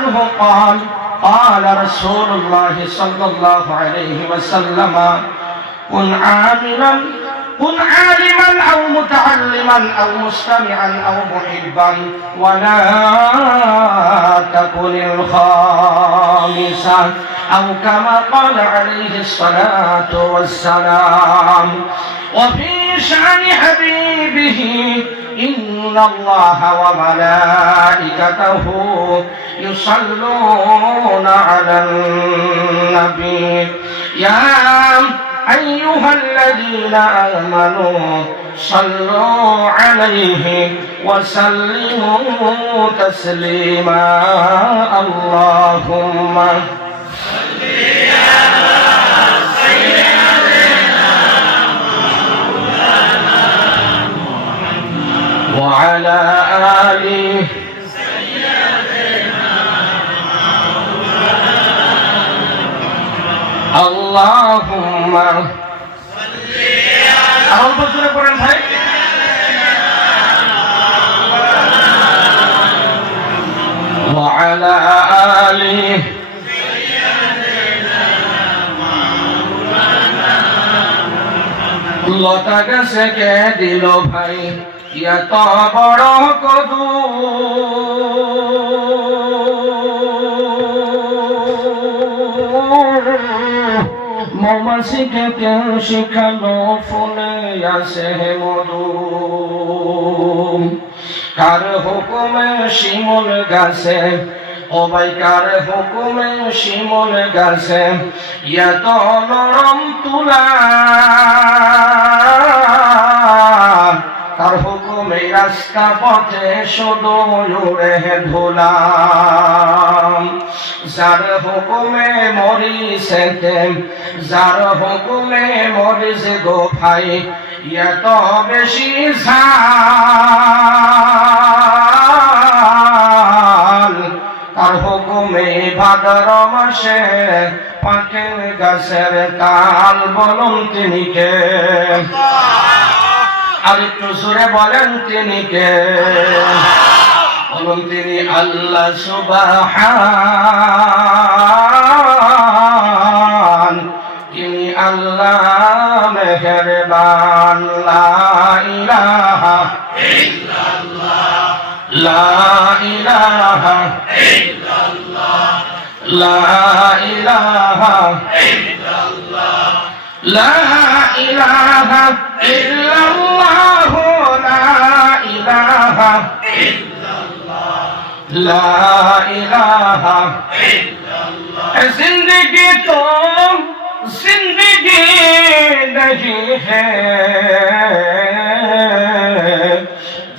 عنه قال قال رسول الله صلى الله عليه وسلم كن عالما أو متعلما أو مستمعا أو محبا ولا تكن الخامسة أو كما قال عليه الصلاة والسلام. وفي شأن حبيبه إن الله وملائكته يصلون على النبي يا أيها الذين آمنوا صلوا عليه وسلموا تسليما. اللهم صل على سيدنا مولانا محمد وعلى آله سيدنا مولانا. اللهم صل على وعلى آله লতা গাছে কে দিল ভাই এত বড় কদু মৌমাছিকে কেউ শিখালো ফুলে আসে মধু কার হুকুমে শিমুল গাছে ও ভাই কার হুকুমে শিমুল গাছে এত নরম তুলা তার হুকুমে রাস্তা পথে শুধু উড়ে ধুলা যার হুকুমে মরিছেতে যার হুকুমে মরিছে গো ভাই এত বেশি ঝাল তার হুকুমে ভাদ্র মাসে পাকে গাছের তাল বলুন তিনি কে আর একটু জোরে বলেন তিনি কে বলুন তিনি আল্লাহ সুবহান তিনি আল্লাহ মেহেরবান লা ইলাহা ইল্লাল্লাহ লা ইলাহা ইল্লাল্লাহ লা ইলাহা ইল্লাল্লাহ লা ইলাহা ইল্লাল্লাহ লা ইলাহা ইল্লাল্লাহ লা ইলাহা ইল্লাল্লাহ जिंदगी तो जिंदगी नहीं है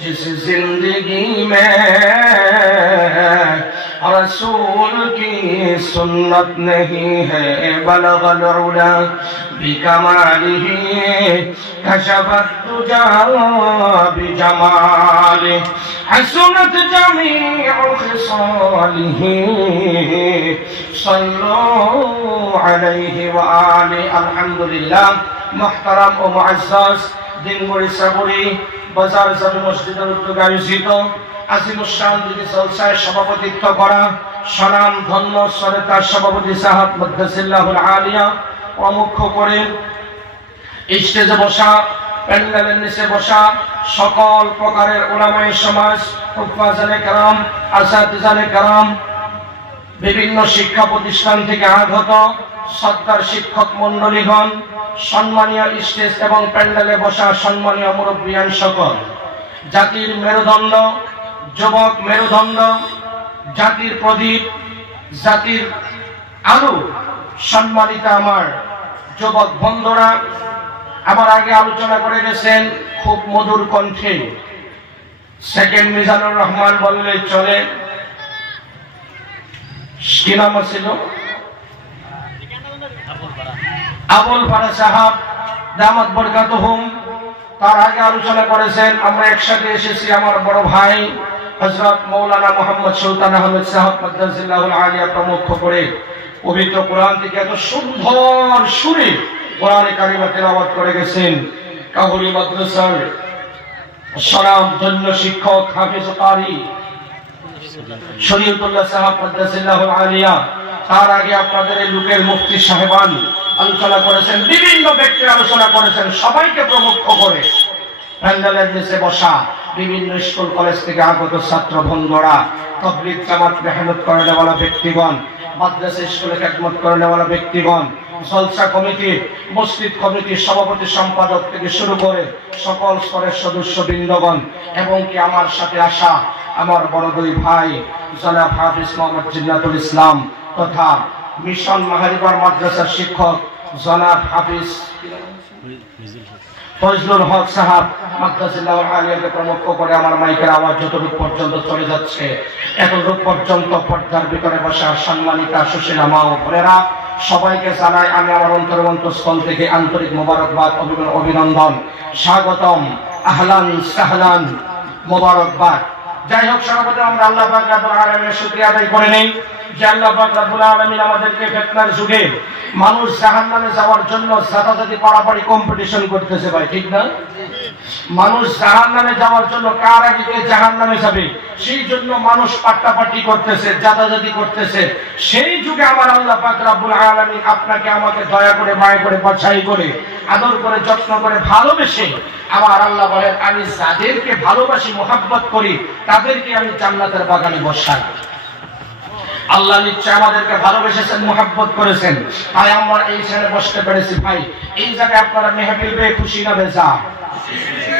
जिस जिंदगी में रसूल की सुन्नत नहीं है बलगल उला बिकमालिही कशफत तुजा बिजमालिही हसनत जमीउ खिसालिही सल्लु अलैहि व आलिहि। अल्हम्दुलिल्लाह। मुहतरम व मुअज्जज दिनगुड़ी सबुरी বাজার জামি মসজিদের উদ্যোগে আয়োজিত আজিমুশান দিনী জলসায় সভাপতিত্ব করা সনাম ধন্য সরেতার সভাপতি সাহাব মুদ্দাসিল্লাহুল আলিয়া প্রমুখ করে স্টেজে বসা প্যান্ডেলের নিচে বসা সকল প্রকারের উলামায়ে সমাজ হুফাজানে কেরাম আসাতিজানে কেরাম বিভিন্ন শিক্ষা প্রতিষ্ঠান থেকে আগত সত্তার শিক্ষক মণ্ডলীগণ সম্মানীয় স্টেজ এবং প্যান্ডেলে বসা সম্মানীয় মুরব্বিয়ান সকল জাতির মেরুদণ্ড যুবক মেরুদণ্ড জাতির প্রদীপ জাতির আলো সম্মানিত আমার যুবক বন্ধুরা আমার আগে আলোচনা করে গেছেন খুব মধুর কণ্ঠে সেকেন্ড মিজানুর রহমান বললে চলে কি নাম ছিল আবুল ফারা সাহাব দামাত বরকাতুহুম তার আগে আলোচনা করেছেন আমরা একসাথে এসেছি আমার বড় ভাই হযরত মাওলানা মুহাম্মদ সুলতান আহমেদ সাহেব মাদ্রাসাহুল আলিয়া প্রমুখ করে পবিত্র কোরআন থেকে এত সুন্দর সুরে কোরআনে কারিমা তেলাওয়াত করে গেছেন কাহুরি মাদ্রাসার সালাম ধন্য শিক্ষক হাফেজ কারি শরীয়তুল্লাহ সাহেব কদ্দাসিল্লাহুল আলিয়া, তার আগে আপনাদের এই লোকের মুফতি সাহেবান আলোচনা করেছেন, বিভিন্ন ব্যক্তি আলোচনা করেছেন, সবাইকে প্রমুখ করে প্যান্ডেলের নিচে বসা বিভিন্ন স্কুল কলেজ থেকে আগত ছাত্র বন্ধুরা, তাবলীগ জামাত মেহনত করে নেওয়ালা ব্যক্তিগণ, মাদ্রাসা স্কুলে খেদমত করে নেওয়ালা ব্যক্তিগণ, জলসা কমিটি, মসজিদ কমিটির সভাপতি সম্পাদক থেকে শুরু করে সকল স্তরের সদস্য বৃন্দগণ, এবং কি আমার সাথে আসা আমার বড় দুই ভাই জনাব হাফিজ মোহাম্মদ জিন্নাতুল ইসলাম তথা মিশন মাহারিবার মাদ্রাসার শিক্ষক জনাব হাফিজ ফজলুল হক সাহেব মাদ্রাসাল্লাহুল আলিয়াকে প্রমুখ করে আমার মাইকের আওয়াজ যতটুকু পর্যন্ত চলে যাচ্ছে, এতটুকু পর্যন্ত পর্দার ভিতরে বসা সম্মানিতা সুশীলা মা ও বোনেরা, সবাইকে জানাই আমি আমার অন্তর্স্থল থেকে আন্তরিক মোবারকবাদ, অভিনন্দন, স্বাগতম, আহলান সাহলান, মোবারকবাদ। যাই হোক, সর্বপ্রথম আমরা আল্লাহ পাক রব্বুল আলামিনের শুকরিয়া আদায় করে নেই যে আল্লাহ পাক রব্বুল আলামিন আমাদেরকে ফিতনার যুগে মানুষ জাহান্নামে যাওয়ার জন্য জাতাজাতি পারাপারি কম্পিটিশন করতেছে ভাই, ঠিক না? মানুষ জাহান্নামে যাওয়ার জন্য কার আগে জাহান্নামে যাবে সেই জন্য মানুষ পাট্টাপাটি করতেছে, জাতাজাতি করতেছে। সেই যুগে আমার আল্লাহ পাক রব্বুল আলামিন আপনাকে আমাকে দয়া করে, মায়া করে, বাছাই করে, আদর করে, যত্ন করে, ভালোবেসে আমার আল্লাহ বলেন আমি যাদেরকে ভালোবাসি, মোহাব্বত করি, তাদেরকে আমি জান্নাতের বাগানে বসাই। আল্লাহ নিশ্চয় আমাদেরকে ভালোবেসেছেন, মোহাব্বত করেছেন, তাই আমরা এই স্থানে বসতে পেরেছি। ভাই, এই জায়গায় আপনারা মেহফিল পেয়ে খুশি না বেজার?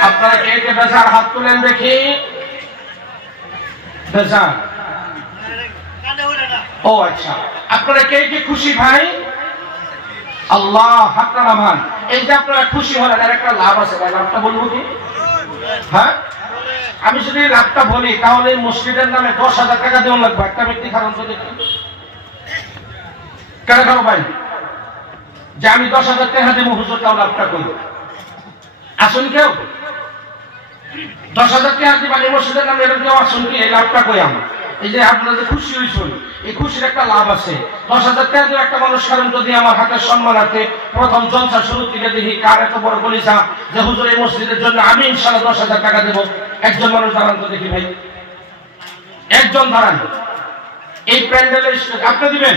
আপনারা কে কে বেজার? হাত তুলেন দেখি। বেজার? ও আচ্ছা, আপনারা কে কে খুশি ভাই? আল্লাহ, হাতটা নামান। এই যে আপনারা খুশি হলেন, এর একটা লাভ আছে ভাই, লাভটা বলবো কি? হ্যাঁ, আমি যদি লাভটা বলি তাহলে মসজিদের নামে 10,000 টাকা দেওয়া লাগবে একটা ব্যক্তি। কারণ তো দেখি কেন খাবো ভাই যে আমি 10,000 টাকা দেবো, হুজুর তাও লাভটা করবো। আসুন কেউ 10,000 টাকা দিবেন মসজিদের নামে, এরকম কেউ আসুন কি? এই লাভটা কই আমার? এই যে আপনারা যে খুশি হয়েছেন, এই খুশির একটা লাভ আছে। 10,000 টাকা দিয়ে একটা মানুষ, কারণ যদি আমার হাতের সম্মানার্থে প্রথম জলসা শুরু থেকে দেখি কার এত বড় কলিজা যে হুজুর এই মসজিদের জন্য আমি ইনশাআল্লাহ 10,000 টাকা দেবো। একজন মানুষ দাঁড়ান তো দেখি ভাই, একজন দাঁড়ান। এই প্যান্ডেলের আপনি দিবেন?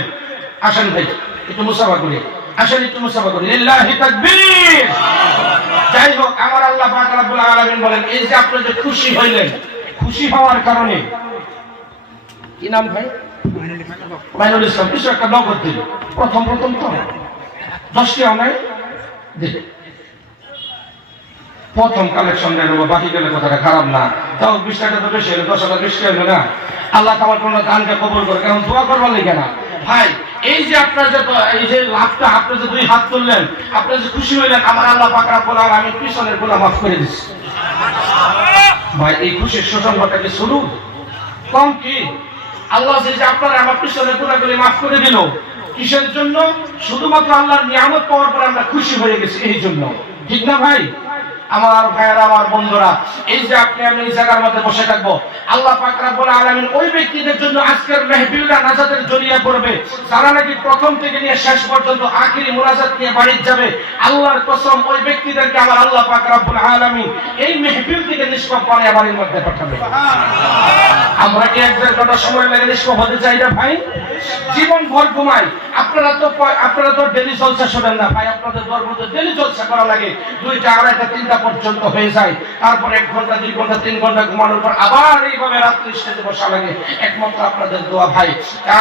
আসেন ভাই, একটু মুসাফা করি, আসেন একটু মুসাফা করি। লিল্লাহি তাকবীর। যাই হোক, আমার আল্লাহ পাক রব্বুল আলামিন বলেন এই যে আপনি যে খুশি হইলেন, খুশি হওয়ার কারণে, কি নাম ভাই? মাইনুল ইসলাম। কিছু একটা নগদ দিল প্রথম তো 10 টাকা নাই দিল প্রথম কালেকশন দেন, বাকি গেলে কথাটা খারাপ না, তাও 20 টাকা তো বেশি হলো, 10,000 বেশি হলো না। আল্লাহ তোমার কোনো দানকে কবুল করে, কারণ দোয়া করবার লাগে না ভাই। এই যে আপনার যে এই যে লাভটা, আপনি যে 2 হাত তুললেন, আপনি যে খুশি হইলেন, আমার আল্লাহ পাক রব্বুল আলামিন আমি পিছনের গুনাহ মাফ করে দিচ্ছি ভাই। এই খুশির সুসংবাদটা কি শুরু কম কি? আল্লাহ যে আপনারা আমার পিছনের গুনাহগুলি মাফ করে দিল, কিসের জন্য? শুধুমাত্র আল্লাহর নিয়ামত পাওয়ার পরে আমরা খুশি হয়ে গেছি, এই জন্য, ঠিক না ভাই? আমার ভাইয়েরা, আমার বন্ধুরা, এই যে আপনি আমি এই জায়গার মধ্যে বসে থাকবো, আল্লাহ পাক রব্বুল আলামিন ওই ব্যক্তিদের জন্য আজকের মাহফিলটা নাজাতের জরিয়া করবে যারা নাকি প্রথম থেকে নিয়ে শেষ পর্যন্ত আখিরি মুনাজাত নিয়ে বাড়ি যাবে। আল্লাহর কসম, ওই ব্যক্তিদেরকে আমার আল্লাহ পাক রব্বুল আলামিন এই মাহফিল থেকে নিষ্পাপ বানিয়ে বাড়ির মধ্যে পাঠাবে। আমরা কি 1-1.5 ঘন্টা সময় লাগে নিষ্পাপ হতে চাই না ভাই? জীবন ভর ঘুমাই। আপনারা তো ডেলি জলসা শোনেন না ভাই, আপনাদের দরবারে ডেলি জলসা করা লাগে, 2টা, 2:30, 3টা পর্যন্ত হয়ে যায়। তারপর 1 ঘন্টা, 2 ঘন্টা, 3 ঘন্টা ঘুমানোর পর আবার এইভাবে রাত্রি স্টেজে বসা লাগে। একমাত্র আপনাদের দোয়া ভাই।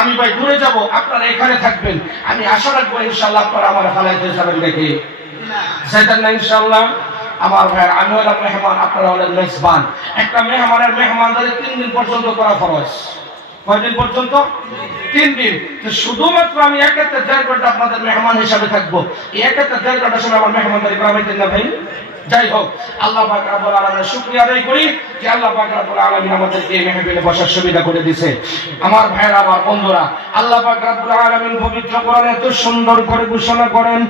আমি ভাই দূরে যাব, আপনারা এখানে থাকবেন। আমি আশা রাখবো ইনশাআল্লাহ আপনারা আমার হালাইতে যাবেন নাকি? সেটা না ইনশাআল্লাহ। আমার ভাই, আমি হলাম মেহমান, আপনারা হলেন মেজবান। একটা মেহমানের মেহমানদারি 3 দিন পর্যন্ত করা ফরজ। কয়দিন পর্যন্ত? 3 দিন। তো শুধুমাত্র আমি 1-1.5 ঘন্টা আপনাদের মেহমান হিসাবে থাকবো। এই 1-1.5 ঘন্টা সময় আমার মেহমানদারি করাবেন না ভাই? যাই হোক, আল্লাহ পাক রব্বুল আলামিনের শুকরিয়া আদায় করি যে আল্লাহ পাক রব্বুল আলামিন আমাদেরকে এই মাহফিলে বসার সুবিধা করে দিয়েছে। আমার ভাইরা, আমার বন্ধুরা, আল্লাহ পাক রব্বুল আলামিন পবিত্র কোরআনে এত সুন্দর করে ঘোষণা করেন,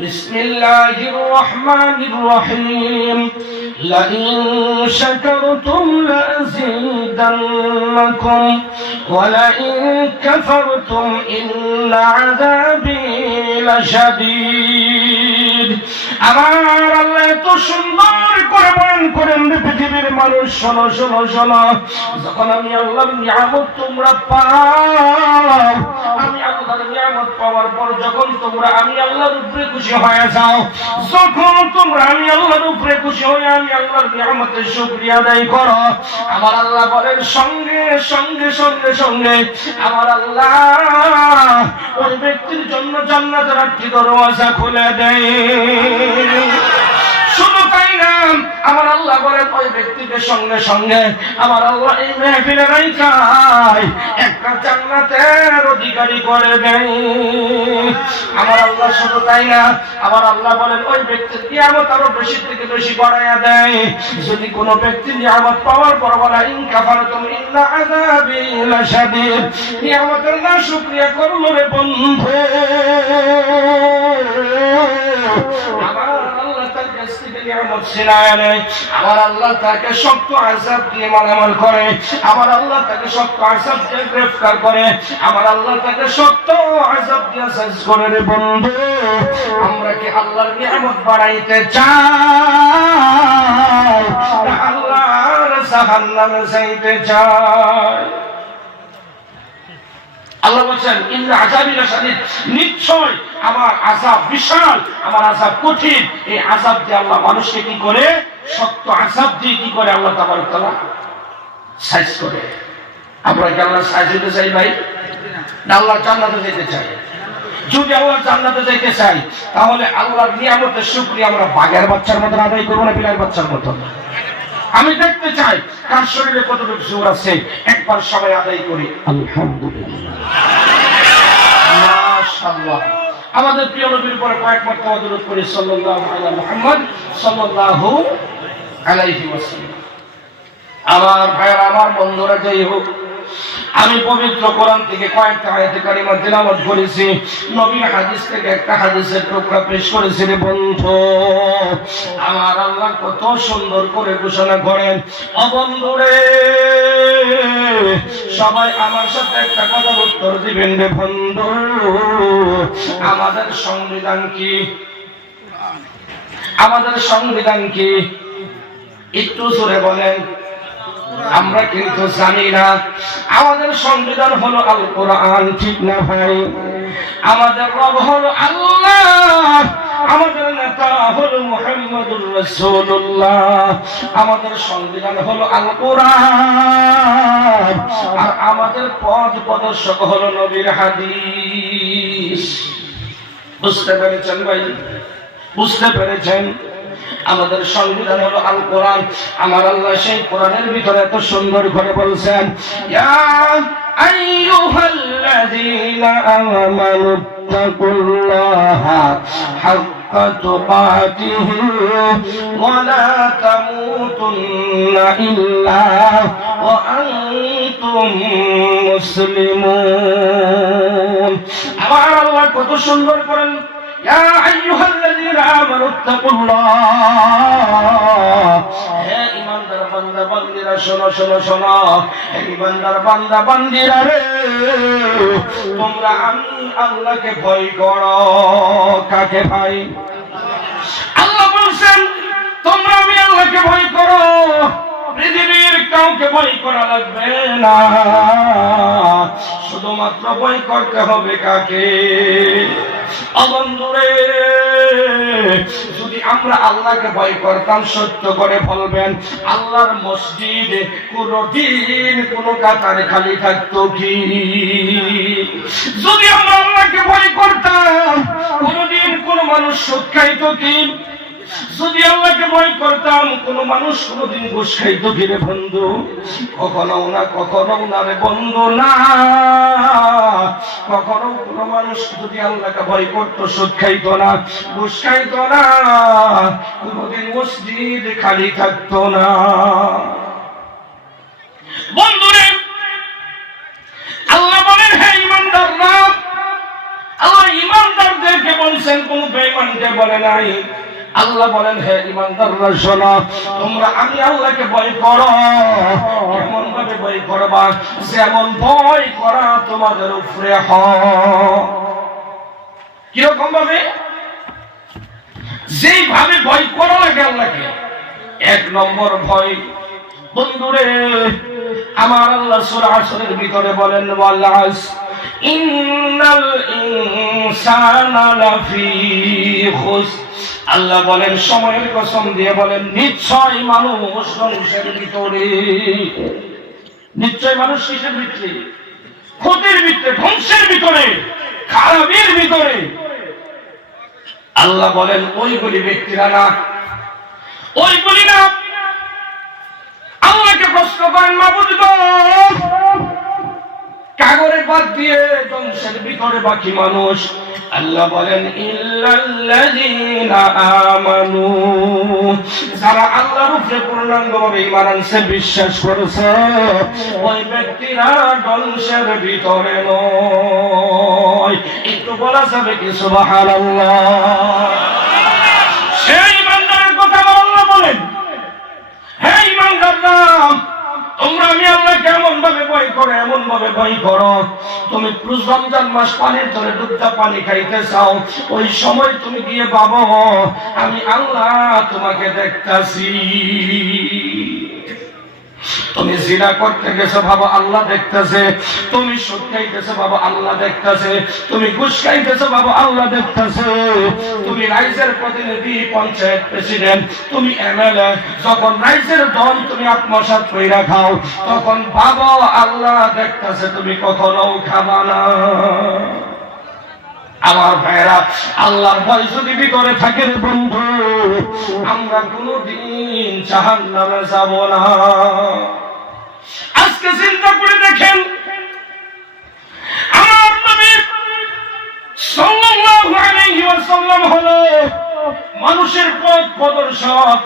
বিসমিল্লাহির রহমানির রহিম, লা ইন শাকারতুম লাযিদান্নাকুম ওয়া লা ইন কাফারতুম ইন্না আযাবি লাশাদীদ। মাজিদ। আমার আল্লাহ এত সুন্দর করে বয়ান করেন পৃথিবীর মানুষ, শোনো শোনো শোনো, যখন আমি আল্লাহর নিয়ামত তোমরা পাও, আমি আল্লাহর নিয়ামত পাওয়ার পর যখন তোমরা আমি আল্লাহর উপরে খুশি হয়ে যাও, যখন তোমরা আমি আল্লাহর উপরে খুশি হয়ে আমি আল্লাহর নিয়ামতের শুকরিয়া আদায় করো, আমার আল্লাহ বলেন সঙ্গে সঙ্গে সঙ্গে সঙ্গে আমার আল্লাহ ওই ব্যক্তির জন্য জান্নাতের একটি দরওয়াজা খুলে দেয়। শুধু তাই না, আমার আল্লাহ বলেন ওই ব্যক্তিকে সঙ্গে সঙ্গে আমার আল্লাহ এই মেহফিলের রাইকায় একটা জান্নাতের অধিকারী করে দেয়। আমার আল্লাহ শুধু তাই না, আমার আল্লাহ বলেন ওই ব্যক্তির নিয়ামত আরো বেশি থেকে বেশি বাড়াইয়া দেয়। যদি কোনো ব্যক্তি নিয়ামত পাওয়ার পর বলে ইন কাফারতুম ইন্না আযাবি লাশাদীদ, নিয়ামতের না শুকরিয়া করলো রে বন্ধু, আমার আল্লাহ তার কাছ থেকে নিয়ামত ছিনায় নেয়, আমার আল্লাহ তাকে শক্ত আযাব দিয়ে মালামাল করে, আমার আল্লাহ তাকে শক্ত আযাব দিয়ে গ্রেফতার করে, আমার আল্লাহ তাকে শক্ত আযাব দিয়ে সাজ করে রে বন্ধু। আমরা কি আল্লাহর নিয়ামত বাড়াইতে চাই না আল্লাহর জাহান্নামে যাইতে চাই? আল্লাহ বলেন ইন্না আযাবি লাশাদীদ, নিশ্চয় আমার আযাব বিশাল, আমার আযাব কঠিন। এই আযাব দিয়ে আল্লাহ মানুষকে কি করে, শক্ত আযাব দিয়ে কি করে আল্লাহ তাবারক তাআলা সাইজ করে। আমরা কি আল্লাহ সাইজ হতে চাই ভাই, না আল্লাহ জান্নাতে যেতে চাই? যদি আল্লাহ জান্নাতে যেতে চাই তাহলে আল্লাহর নিয়ামতের শুকরিয়া আমরা বাঘের বাচ্চার মতো আদায় করবো না বিড়ালের বাচ্চার মতো? আমি দেখতে চাই কার শরীরে কতটুকু জোর আছে, একবার সবাই আদায় করি আলহামদুলিল্লাহ মাশাআল্লাহ। আমাদের প্রিয় নবীর উপরে কয়েকবার দরুদ করি সাল্লাল্লাহু আলা মুহাম্মদ সাল্লাল্লাহু আলাইহি ওয়াসাল্লাম। আমার ভাইরা, আমার বন্ধুরা, যাই হোক, আমি পবিত্র কোরআন থেকে কয়েকটা আয়াতে কারিমা তেলাওয়াত করেছি, নবীর হাদিস থেকে একটা হাদিসের টুকরা পেশ করেছি রে বন্ধু। আমার আল্লাহ কত সুন্দর করে ঘোষণা করেন, ও বন্ধুরে সবাই আমার সাথে একটা কথার উত্তর দিবেন রে বন্ধু। আমাদের সংবিধান কি? আমাদের সংবিধান কি? একটু জোরে বলেন। আমরা কিন্তু জানি না। আমাদের সংবিধান হলো আল কোরআন, ঠিক না ভাই? আমাদের রব হলো আল্লাহ, আমাদের নেতা হলো মুহাম্মদুর রাসূলুল্লাহ, আমাদের সংবিধান হলো আল কোরআন, আর আমাদের পথ প্রদর্শক হলো নবীর হাদিস। বুঝতে পেরেছেন ভাই? বুঝতে পেরেছেন? আমাদের সংবিধান হলো আল কোরআন। আমার আল্লাহ সেই কোরআনের ভিতরে এত সুন্দর করে বলছেন, ইয়া আইয়ুহাল্লাযীনা আমানু তাকুল্লাহা হাক্কা তুকাতিহি ওয়া লা তামুতুন্না ইল্লা ওয়া আনতুম মুসলিমুন। আমার আল্লাহ কত সুন্দর করেন, ইয়া আইয়ুহাল্লাযীনা আমানু তাকুল্লাহ, হে ঈমানদার বান্দা বান্দীরা শোনো শোনো শোনো, হে ঈমানদার বান্দা বান্দীরা রে, তোমরা আমি আল্লাহকে ভয় করো। কাকে ভাই? আল্লাহ বলেন তোমরা আমি আল্লাহকে ভয় করো, পৃথিবীর কাউকে ভয় করা লাগবে না, শুধুমাত্র ভয় করতে হবে কাকে? বন্ধুরে, যদি আমরা আল্লাহকে ভয় করতাম, সত্য করে বলবেন আল্লাহর মসজিদে কোনদিন কোন কাতারে খালি থাকতো কি? যদি আমরা আল্লাহকে ভয় করতাম, কোনদিন কোন মানুষ সুদ খাইতো কি? যদি আল্লাহকে ভয় করতাম, কোন মানুষ কোনদিন ঘুষ খাইতো কি রে বন্ধু? কখনো না, কখনো না রে বন্ধু, না। কখনো কোন মানুষ যদি আল্লাহকে ভয় করতো সুদ খাইতো না, ঘুষ খাইতো না, কোনদিন মসজিদ খালি থাকতো না। বন্ধুরে, আল্লাহ বলেন হে ঈমানদাররা, আল্লাহ ঈমানদারদেরকে বলছেন, কোন বেঈমানকে বলে নাই। আল্লাহ বলেন হে ঈমানদাররা শোনো, তোমরা আমি আল্লাহকে ভয় করো। কেমন ভাবে ভয় করবা? যেমন ভয় করা তোমাদের উপরে হয়। কিরকম ভাবে? যেইভাবে ভয় করা লাগে আল্লাহকে, এক নম্বর ভয় বন্ধুরে আমার আল্লাহ সূরা আসরের ভিতরে বলেন ওয়াল আসর ইন্নাল ইনসানা লাফি খুসর। আল্লাহ বলেন সময়ের কসম দিয়ে বলেন নিশ্চয় মানুষ ধ্বংসের ভিতরে। নিশ্চয় মানুষ কিসের ভিতরে? ক্ষতির ভিতরে, ধ্বংসের ভিতরে, খারাপের ভিতরে। আল্লাহ বলেন ওইগুলি ব্যক্তিরা না, ওইগুলি না। আল্লাহকে প্রশ্ন করেন মাবুদ গো, কাগরে বাদ দিয়ে ধ্বংসের ভিতরে বাকি মানুষ। আল্লাহ বলেন ইল্লাল্লাযীনা আমানু, যারা আল্লাহর উপরে পূর্ণাঙ্গভাবে ঈমান আনছে, বিশ্বাস করেছে, ওই ব্যক্তিরা ধ্বংসের ভিতরে নয়। একটু বলা যাবে কি সুবহানাল্লাহ? সেই ইমানদারের কথা আল্লাহ বলেন, হে ইমানদাররা, তোমরা আমি আল্লাহকে এমন ভাবে ভয় করো, এমন ভাবে ভয় করো, তুমি রমজান মাস পানির ধরে ডুবটা পানি খাইতে চাও, ওই সময় তুমি গিয়ে ভাবো আমি আল্লাহ তোমাকে দেখতাছি। তুমি জিনা করতে গেছো ভাবো আল্লাহ দেখতেছে, তুমি সুদ খাইতেছো ভাবো আল্লাহ দেখতেছে, তুমি ঘুষ খাইতেছো ভাবো আল্লাহ দেখতেছে, তুমি রাইজের প্রতিনিধি, পঞ্চায়েত প্রেসিডেন্ট, তুমি এমএলএ, যখন রাইজের ধন তুমি আত্মসাৎ কইরা খাও, তখন ভাবো আল্লাহ দেখতেছে, তুমি কখনো খাবা না। আমার ভাইরা, আল্লাহর ভয় যদি ভিতরে থাকে রে বন্ধু, আমরা কোনদিন জাহান্নামে যাব না। আজকে চিন্তা করে দেখেন, আমার নবী সাল্লাল্লাহু আলাইহি ওয়াসাল্লাম হলো মানুষের পথ প্রদর্শক,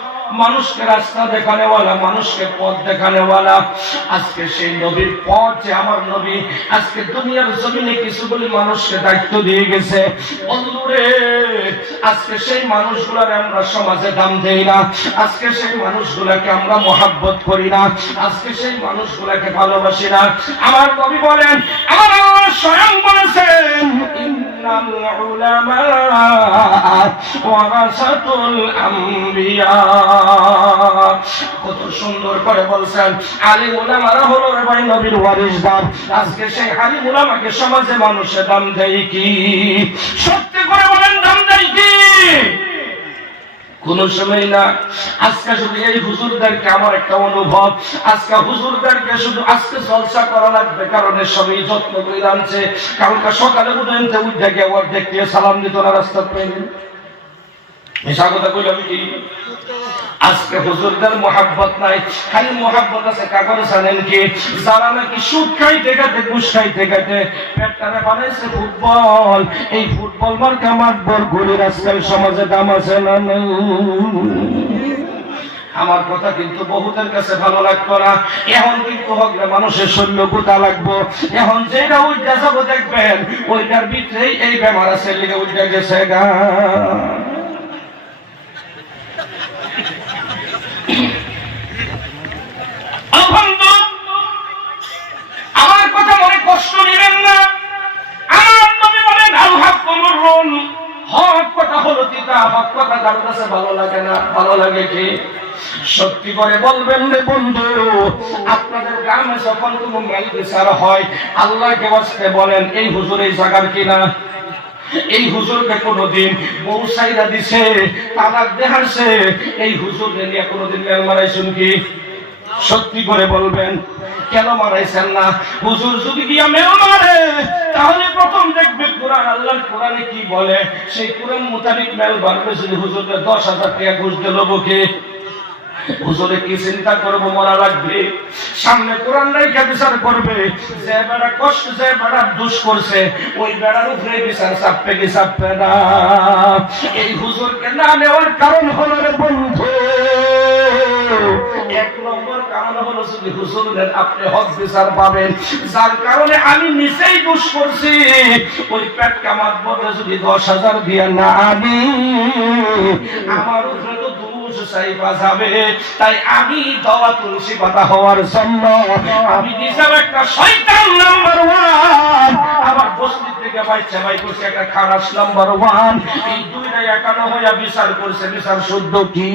মানুষকে রাস্তা দেখানেওয়ালা, মানুষকে পথ দেখানেওয়ালা। আজকে সেই নবীর পথ, যে আমার নবী আজকে দুনিয়ার জমিনে কিছুগুলি মানুষকে দায়িত্ব দিয়ে গেছে। বন্ধুরে, আজকে সেই মানুষগুলোর আমরা সমাজে দাম দেই না, আজকে সেই মানুষগুলোকে আমরা মহাব্বত করি না, আজকে সেই মানুষগুলোকে ভালোবাসি না। আমার নবী বলেন, আমার আল্লাহ স্বয়ং বলেছেন ইন্নাল উলামা ওয়ারাসাতুল আম্বিয়া। কত সুন্দর করে বলছেন, আলিম উলামারা হলো রে ভাই নবীর ওয়ারিসদার। আজকে সেই আলিম উলামাকে সমাজে মানুষে দাম দেয় কি? সত্যি করে বলেন, দাম দেয় কি? কোন সময় না। আজকে শুধু এই হুজুরদেরকে, আমার একটা অনুভব, আজকে হুজুরদেরকে শুধু আজকে জলসা করা লাগবে, কারণ সবই যত্ন করে আনছে। কালকে সকালে উঠে গিয়ে ওর দেখতে সালাম দিত না রাস্তা পেয়ে। কথা কইলাম কি? আজকে হুজুরদের মহাব্বত নাই, খালি মহাব্বত আছে কাগজে জানেন কি? যারা নাকি সুদ খাইতে খাইতে, ঘুষ খাইতে খাইতে পেটটারে বানাইছে ফুটবল, এই ফুটবল মার্কা মাঠবর ঘুরে আজকাল সমাজে দাম আছে না? আমার কথা কিন্তু বহুদের কাছে ভালো লাগতো না, এখন কিন্তু হকলে মানুষের শরীর গোটা লাগবো। এখন যেটা উল্টা যাব দেখবেন, ওইটার ভিতরেই এই বেমার আছে, লিগে উল্টা গেছে গা। আমার কথা মনে কষ্ট নেবেন না। আমার নবী বলেন আল হক মুররুন, হক কথা হলো তিতা, হক কথা কারো কাছে ভালো লাগে না। ভালো লাগে কি? সত্যি করে বলবেন রে বন্ধু, আপনাদের গ্রামে যখন কোনো মেল বিচার হয়, আল্লাহকে ওয়াস্তে বলেন এই হুজুর এই জায়গার কিনা, এই হুজুরকে কোনদিন বউ সাইরা দিছে, তালাক দেহাছে, এই হুজুর নিয়ে কোনদিন মেল মারাইছেন কি? সত্যি করে বলবেন, কেন মারাইছেন না? হুজুর যদি গিয়া মেল মারে, তাহলে প্রথম দেখবে কোরআন, আল্লাহর কোরআনে কি বলে, সেই কোরআন মোতাবেক মেল বাড়বে। যদি হুজুরকে 10,000 টাকা ঘুষ দিল বকে, হুজুরে কি চিন্তা করবো? মরা লাগবে, সামনে কোরআন রাইখা বিচার করবে। যে বেড়া কষ্ট, যে বেড়া দোষ করছে, ওই বেড়ার উপরে বিচার চাপবে কি চাপবে না? এই হুজুরকে না নেওয়ার কারণ হলো রে বন্ধু, এক নম্বর কারণ হলো যদি হুজুরের আপনি হক বিচার পাবেন, যার কারণে আমি নিজেই দোষ করছি, ওই পেট কামাত বলে যদি 10,000 দিয়ে না আনি, আমার উপরে তো চাইবা যাবে। তাই আমি দওয়া তুলসী পাতা হওয়ার জন্য আমি নিজেও একটা শয়তান নাম্বার 1, আমার বস্তি থেকে বাচ্চা ভাই করছে একটা খারাপ নাম্বার 1, এই দুইটা একানো হইয়া বিচার করছে, বিচার শুদ্ধ কি?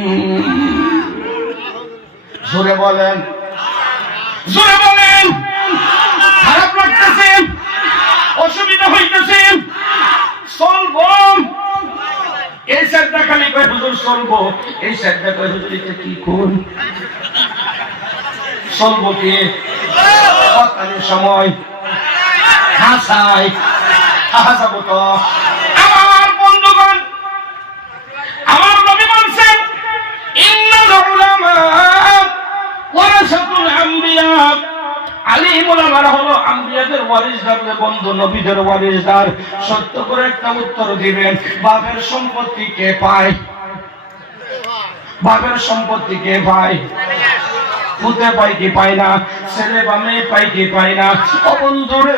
জোরে বলেন, জোরে বলেন। খারাপ লাগতেছে, অসুবিধা হইতেছে, চলবো। এই সাইডটা খালি কয় হুজুর চলবো, এই সাইডটা কয় হুজুর এটা কি কোন চলবো কি? কথার সময় হাসাই হাসাবো তো। আমার বন্ধুগণ, আমার নবী বলছেন ইন্নাল উলামা ওয়ারাসাতুল আম্বিয়া, আলিম উলামারা হলো আম্বিয়াদের ওয়ারিসদার। বন্ধু, নবীদের ওয়ারিসদার। সত্য করে একটা উত্তর দিবেন, বাপের সম্পত্তি কে পায়? বাপের সম্পত্তি কে পায়? পুতে পাই কি পাই না? ছেলে বা মেয়ে পাই কি পাই না? ও বন্ধুরে,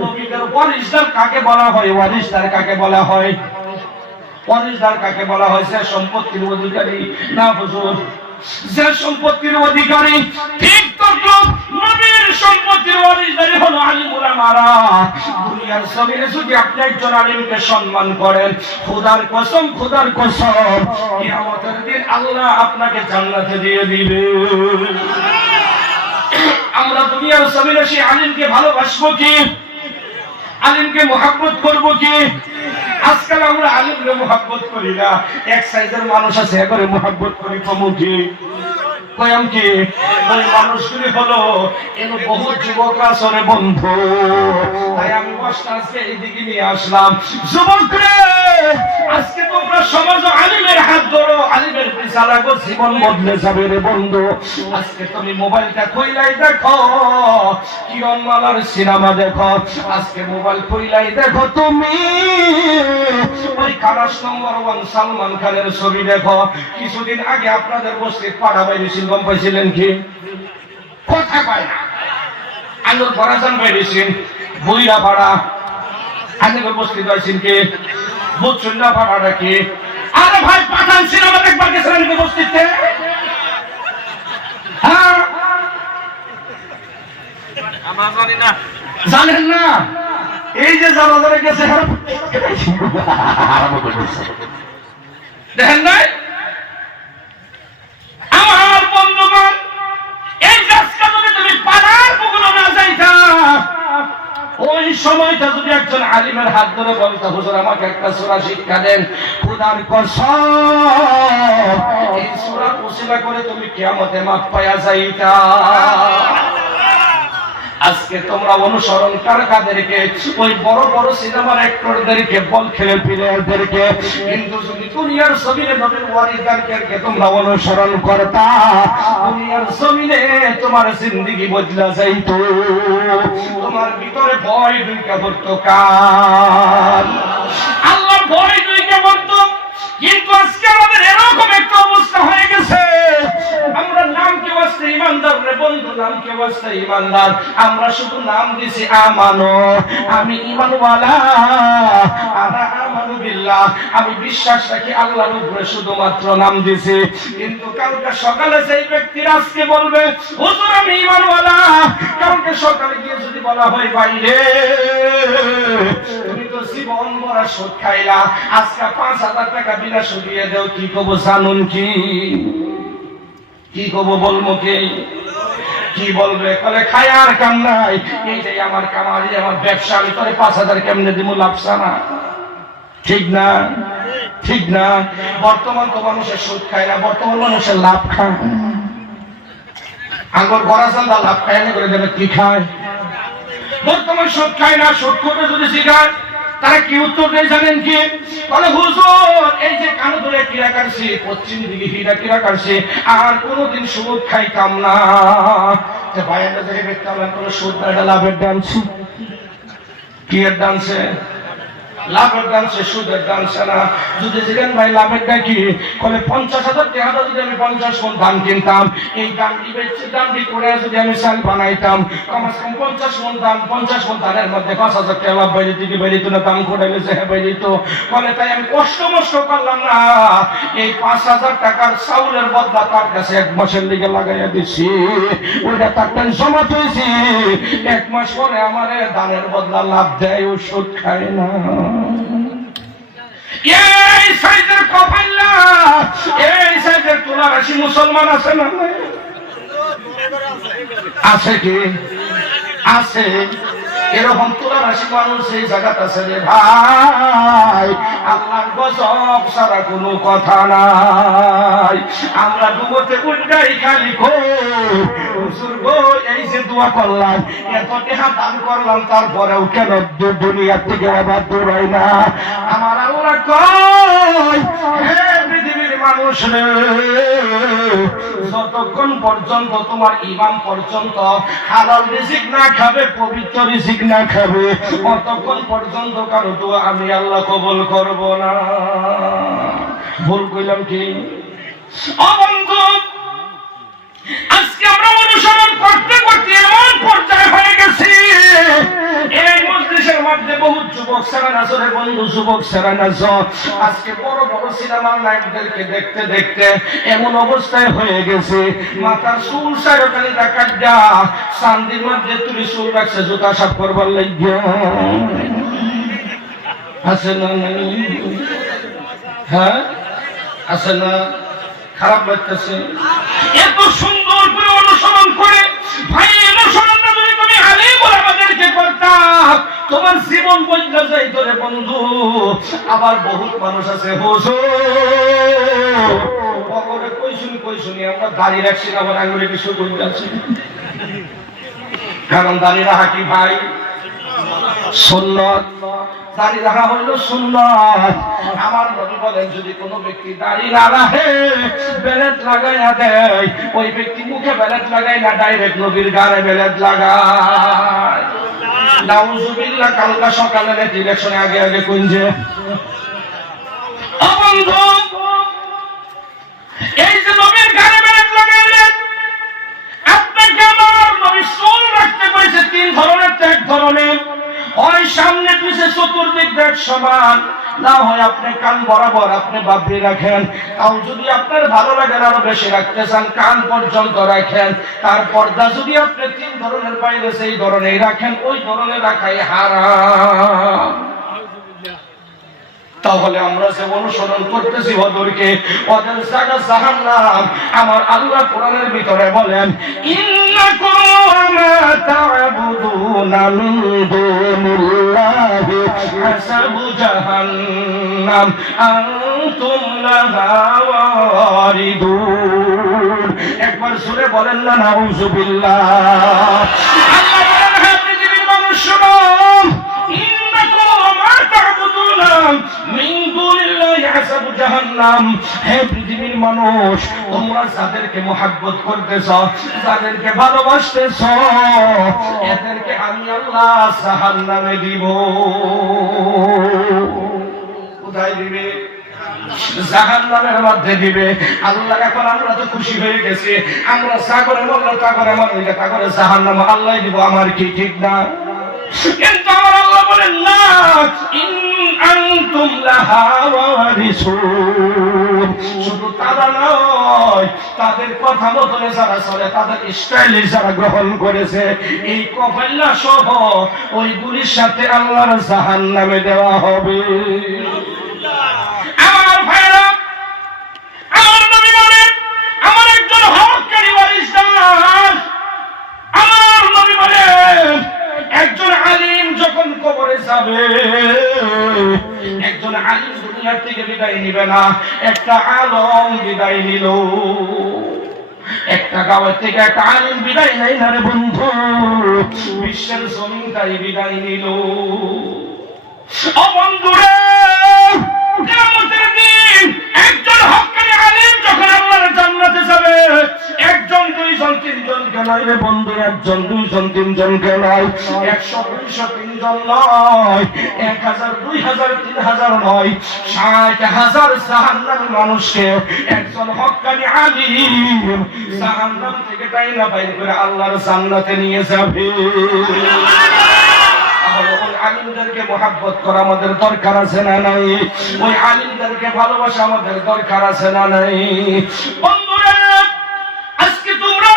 নবীদের ওয়ারিসদার কাকে বলা হয়? ওয়ারিসদার কাকে বলা হয়? ওয়ারিসদার কাকে বলা হয়? সে সম্পত্তির অধিকারী না হুজুর? যে সম্পত্তির অধিকারী, ঠিক তদ্রূপ নবীর সম্পত্তির ওয়ারিসদারি হলো আলিম উলামারা। দুনিয়ার জমিনে যদি আপনি একজন আলিমকে সম্মান করেন, খোদার কসম, খোদার কসম, কিয়ামতের দিন আল্লাহ আপনাকে জান্নাতে দিয়ে দিবে। আমরা দুনিয়ার জমিনে সেই আলিমকে ভালোবাসবো কি? আলিমকে মহব্বত করবো কি? আজকাল আমরা আলিমকে মহব্বত করি না। এক সাইজের মানুষ আছে, একবারে মহব্বত করি কমুখী কয়াম কি? ওই মানুষগুলি হলো এনে বহু যুবকরা চলে বন্ধু। তাই আমি বসটা আজকে এইদিকে নিয়ে আসলাম। যুবকরা, আজকে তোমরা সমাজ আলিমের হাত ধরো, আলিমের পিছা লাগো, জীবন বদলে যাবে রে বন্ধু। আজকে তুমি মোবাইলটা খুইলাই দেখো, কিরণমালার সিনেমা দেখো। আজকে মোবাইল খুইলাই দেখো, তুমি ওই খালাস নম্বর 1 সালমান খানের ছবি দেখো। কিছুদিন আগে আপনাদের বস্তির পাড়া বাইরে গম পাইছিলেন কি? কথা পায় না। আঙ্গুর ফরাজান বাইরেছেন বইরা পাড়া, আঙ্গুর বস্তি পাইছেন কি? বুচুল্লা পাড়াটা কি? আরে ভাই, পাঠান সিনেমা দেখবার গেছিলেন কি বস্তিতে? হ্যাঁ, আমরা জানি না। জানেন না? এই যে যারা যারা গেছে দেখেন নাই? আমার বন্ধুগণ, এই রাস্তা যদি তুমি পাড়ার পুকুরে না যাইতা, ওই সময়টা যদি একজন আলিমের হাত ধরে বলতো, হুজুর আমাকে একটা সূরা শিক্ষা দেন, খোদার কসম এই সূরা ওসিলা করে তুমি কিয়ামতে মাপ পায়া যাইতা। আজকে তোমরা অনুসরণ কাদেরকে? ওই বড় বড় সিনেমার অ্যাক্টরদেরকে, বল খেলে প্লেয়ারদেরকে। কিন্তু যদি দুনিয়ার জমিনে নবীর ওয়ারিসদারকে তোমরা অনুসরণ করতা, দুনিয়ার জমিনে তোমার জিন্দেগি বদলা যাইতো। তোমার ভিতরে ভয় ঢুকে পড়তো, কার? আল্লাহর ভয় ঢুকে পড়তো। কিন্তু আজকে আমাদের এরকম একটা অবস্থা হয়ে গেছে, আমরা নামকে ওয়াস্তে ইমানদার রে বন্ধু, নামকে ওয়াস্তে ইমানদার। আমরা শুধু নাম দিছি আমানো, আমি ঈমানওয়ালা, আনা আমানু বিল্লাহ, আমি বিশ্বাস রাখি আল্লাহর উপরে, শুধুমাত্র নাম দিছি। কিন্তু কালকে সকালে সেই ব্যক্তি আজকে বলবে হুজুর আমি ঈমানওয়ালা, কালকে সকালে গিয়ে যদি বলা হয় বাইরে তুমি তো জীবন ভরা সুদ খাইলা, আজকে 5,000 টাকা বিনা সুদিয়ে দেও, কি কব জানুন? কি কি কব বলবো? কি বলবে? বলে খাই আর কাম নাই, এইটাই আমার কামাই, আমার ব্যবসা, আমি তোরে 5,000 কেমনে দিব? লাভসানা, ঠিক না? ঠিক না? বর্তমান তো মানুষের সুদ খায় না, বর্তমান মানুষের লাভ খায়। আঙ্গুর গড়া চান্দা লাভ খায় না করে দেবে, কি খায়? বর্তমান সুদ খায় না। সুদ করবে যদি শিখায়, তারা কি উত্তর দেয় জানেন কি? বলে হুজুর এই যে কানে ধরে কিরা কাটছে, পশ্চিম দিকে হিরা কিরা কাটছে, আর কোনোদিন সুদ খাইতাম না। ভাই আমরা দেখে দেখতাম কোনো সুদ না, এটা লাভের ডান্স। কি এর ডান্সে? লাভের দাম সে সুদের দাম না। যদি জিজ্ঞেন ভাই লাভের কি, বলে 50,000 টাকা যদি আমি 50 মণ ধান কিনতাম, এই দামটি বেচে দামটি করে যদি আমি চাল বানাইতাম, কমসে কম 50 মণ ধান, 50 মণ ধানের মধ্যে 5,000 টাকা লাভ বাইরে দিকে বেরিত না, দাম করে গেছে বেরিত। বলে তাই আমি কষ্ট মষ্ট করলাম না, এই 5,000 টাকার চাউলের বদলা তার কাছে 1 মাসের দিকে লাগাইয়া দিচ্ছি, ওইটা তার জমা হয়েছি, 1 মাস পরে আমার ধানের বদলা লাভ দেয়, ওষুধ খায় না। এই সাইজের কপাল্লা, এই সাইজের তোলা রাশি মুসলমান আছে না? আছে কি? আছে। এরকম তোলা রাশি মানুষ এই জায়গাটা আছে রে ভাই। আল্লাহর গজব ছাড়া কোনো কথা নাই। আমরা ডুবোতে উল্টাই খালি হুজুর গো, এই যে দোয়া করলাম, এত টাকা দান করলাম, তারপরেও কেন দুনিয়ার থেকে আবার দৌড়াই না? আমার আল্লাহ কয়, হে পৃথিবীর মানুষ রে, যতক্ষণ পর্যন্ত তোমার ইমান পর্যন্ত হালাল রিজিক না খাবে, পবিত্র রিজিক না খাবে, ততক্ষণ পর্যন্ত কারো দোয়া আমি আল্লাহ কবুল করব না। ভুল কইলাম কি? ও বন্ধু, আজকে আমরা অনুসরণ করতে করতে এমন পর্যায়ে হয়ে গেছি, এই মজলিসের মধ্যে বহু যুবক সারা নাজরের বন্ধু, যুবক সারা নাজর আজকে বড় বড় সিনেমার নায়কদেরকে দেখতে দেখতে এমন অবস্থায় হয়ে গেছে, মাথার চুল সারকানি কাটটা চান্দির মধ্যে তুলি চুল রাখছে জুতা সাফ করবার লাগিয়া। আছে না? হ্যাঁ আছে না? খারাপ লাগতেছে? এত সুন্দর করে অনুসরণ করে ভাই, অনুসরণটা যদি তুমি আলেম ওলামাদেরকে করতাম, তোমার জীবন বদলে যাইত রে বন্ধু। আবার বহুত মানুষ আছে হুজুর পরে কইশুনি আমরা দাড়ি রাখছি না, আবার আঙুলে কিছু বলতে আছে। কারণ দাড়ি রাখা কি ভাই? সুন্নাত। দাড়ি রাখা হইল সুন্নাত। আমার নবী বলেন, যদি কোনো ব্যক্তি দাড়ি না রাখে, বেলেট লাগাইয়া দেয়, ওই ব্যক্তি মুখে বেলেট লাগায় না, ডাইরেক্ট নবীর গায়ে বেলেট লাগায়। নাউজুবিল্লাহ। কালকা সকালে ইলেকশনে আগে আগে কুঞ্জে এই যে নবীর গায়ে বেলেট লাগাইলেন, আপনাকে আমার নবী চুল রাখতে করেছে 3 ধরনের, 1 ধরনের, হয় সামনে পিছে চতুর্দিক দেখ সমান, না হয় আপনি কান বরাবর আপনি বাবরি রাখেন। তাও যদি আপনার ভালো লাগে আরো বেশি রাখতে চান, কান পর্যন্ত রাখেন। তার পর্দা যদি আপনি 3 ধরনের বাইরে সেই ধরনের রাখেন, ওই ধরনের রাখাই হারাম। তাহলে আমরা যে অনুসরণ করতেছি ওদেরকে, ওদের জায়গা জাহান্নাম। আমার আল্লাহ কোরআনের ভিতরে বলেন, ইন্নাকুম মা তা'বুদুনা মিন দুনিল্লাহি হাসাবু জাহান্নাম আনতুম লাহা ওয়ারিদুন। একবার জোরে বলেন না নাউযুবিল্লাহ। আল্লাহ বলেন, হে পৃথিবীর মানুষ শোনো, হে পৃথিবীর মানুষ, তোমরা যাদেরকে মুহাব্বত করতেছ, যাদেরকে ভালোবাসতেছ, এদেরকে আমি আল্লাহ জাহান্নামে দিব। কোথায় দিবে? জাহান্নামের মধ্যে দিবে। আল্লাহ এখন আমরা তো খুশি হয়ে গেছি, আমরা সাগরে মরলে তাগরে মরলে তাগরে জাহান্নাম আল্লাহ দিব, আমার কি ঠিক না? কিন্তু আমার আল্লাহ বলেন না, ইন আনতুম লাহা ওয়ারিসুন। শুধু তারা নয়, তাদের কথা মতনে যারা চলে, তাদের স্টাইলে যারা গ্রহণ করেছে, এই কফাইলা সহ ওইগুলির সাথে আল্লাহর জাহান্নামে দেওয়া হবে। আমার ভাইরা, আমার নবী বলেন, আমার একজন হককারী ওয়ারিসদার, আমার নবী বলেন, একজন আলিম যখন কবরে যাবে, একজন আলিম দুনিয়া থেকে বিদায় নিবে না, একটা আলম বিদায় নিল। একটা গাঁয়ের থেকে একটা আলিম বিদায় নেয় না রে বন্ধু, বিশ্বের জমিনটাই বিদায় নিল। ও বন্ধুরে, কিয়ামতের দিন একজন হক্কানি আলিম যখন আল্লাহর জান্নাতে যাবে, একজন একজন দুইজন তিনজনকে নয় রে বন্ধু, একজন দুইজন তিনজনকে নয়, 100 200 3জন নয়, 1000 2000 3000 নয়, 60,000 জাহান্নামী মানুষকে একজন হক্কানি আলিম জাহান্নাম থেকে টাইনা বাইর করে আল্লাহর জান্নাতে নিয়ে যাবে। ওই আলিমদেরকে মহব্বত করা আমাদের দরকার আছে না নাই? ওই আলিমদেরকে ভালোবাসা আমাদের দরকার আছে না নাই? বন্ধুরা, আজকে তোমরা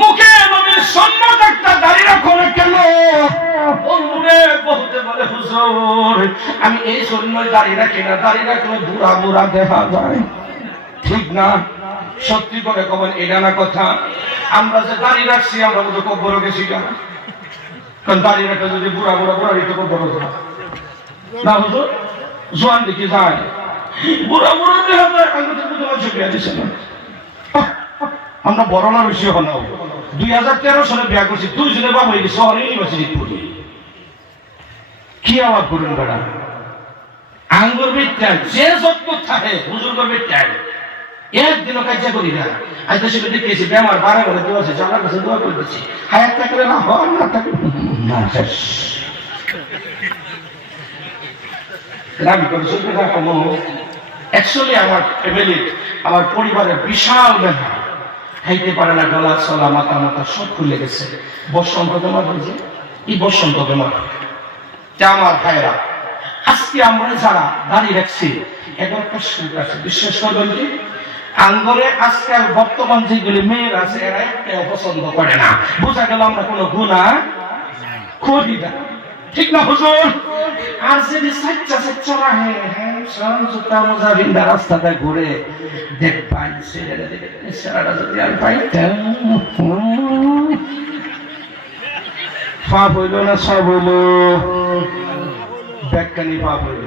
মুখে নবীর সুন্নাত একটা দাঁড়িয়ে রাখো না কেন? বন্ধুরে বহুতে বলে হুজুর আমি এই সুন্নাত দাঁড়িয়ে রাখি না, দাঁড়িয়ে রাখলে বুড়া বুড়া দেখা যায়। ঠিক না? সত্যি করে কবেন এটা না কথা? আমরা যে দাঁড়িয়ে রাখছি আমরা বোধ কবর গেছি না, কারণ দাঁড়িয়ে রাখলে যদি বুড়া বুড়া বুড়া দিতে কবর না হুজুর জোয়ান দেখি যায়, বুড়া বুড়া দেখা যায়। আমরা বড় না বেশি হন 2013 সালে বিয়া করছি, 2 জনের বাবা হয়ে গেছে শহর ইউনিভার্সিটি পড়ি। কি আওয়াজ করুন বেড়া আঙ্গুর বিটাই যে যত থাকে হুজুর করবে টাই একদিনও কাজ করি না। আজ তো সেটা দেখেছি বেমার বাড়া করে দোয়া আছে, আল্লাহর কাছে দোয়া করতেছি, হায়াত থাকলে না হন না থাকলে না শেষ। আমি করে শুনতে থাকো অ্যাকচুয়ালি আমার ফ্যামিলি আমার পরিবারের বিশাল ব্যাপার, খাইতে পারে না, গলা চলা মাথা মাথা সব খুলে গেছে। বসন্ত বেমার হয়েছে, এই বসন্ত বেমার। আমার ভাইরা আজকে আমরা যারা দাঁড়িয়ে রাখছি এখন একটা সুখ আছে, বিশ্বাস করবেন কি? আঙ্গরে আজকাল বর্তমান যেগুলি মেয়ের আছে এরা একটাও পছন্দ করে না। বোঝা গেল আমরা কোনো গুনাহ করি না। ঠিক না হুজুর? আর যদি সাচ্চা সাচ্চা রাহে জুতা মোজা বিন্দা রাস্তাতে ঘুরে দেখবাই ছেলেটা যদি আর পাইতাম পাপ হইল না সব হইল ব্যাখ্যানি পাপ হইল।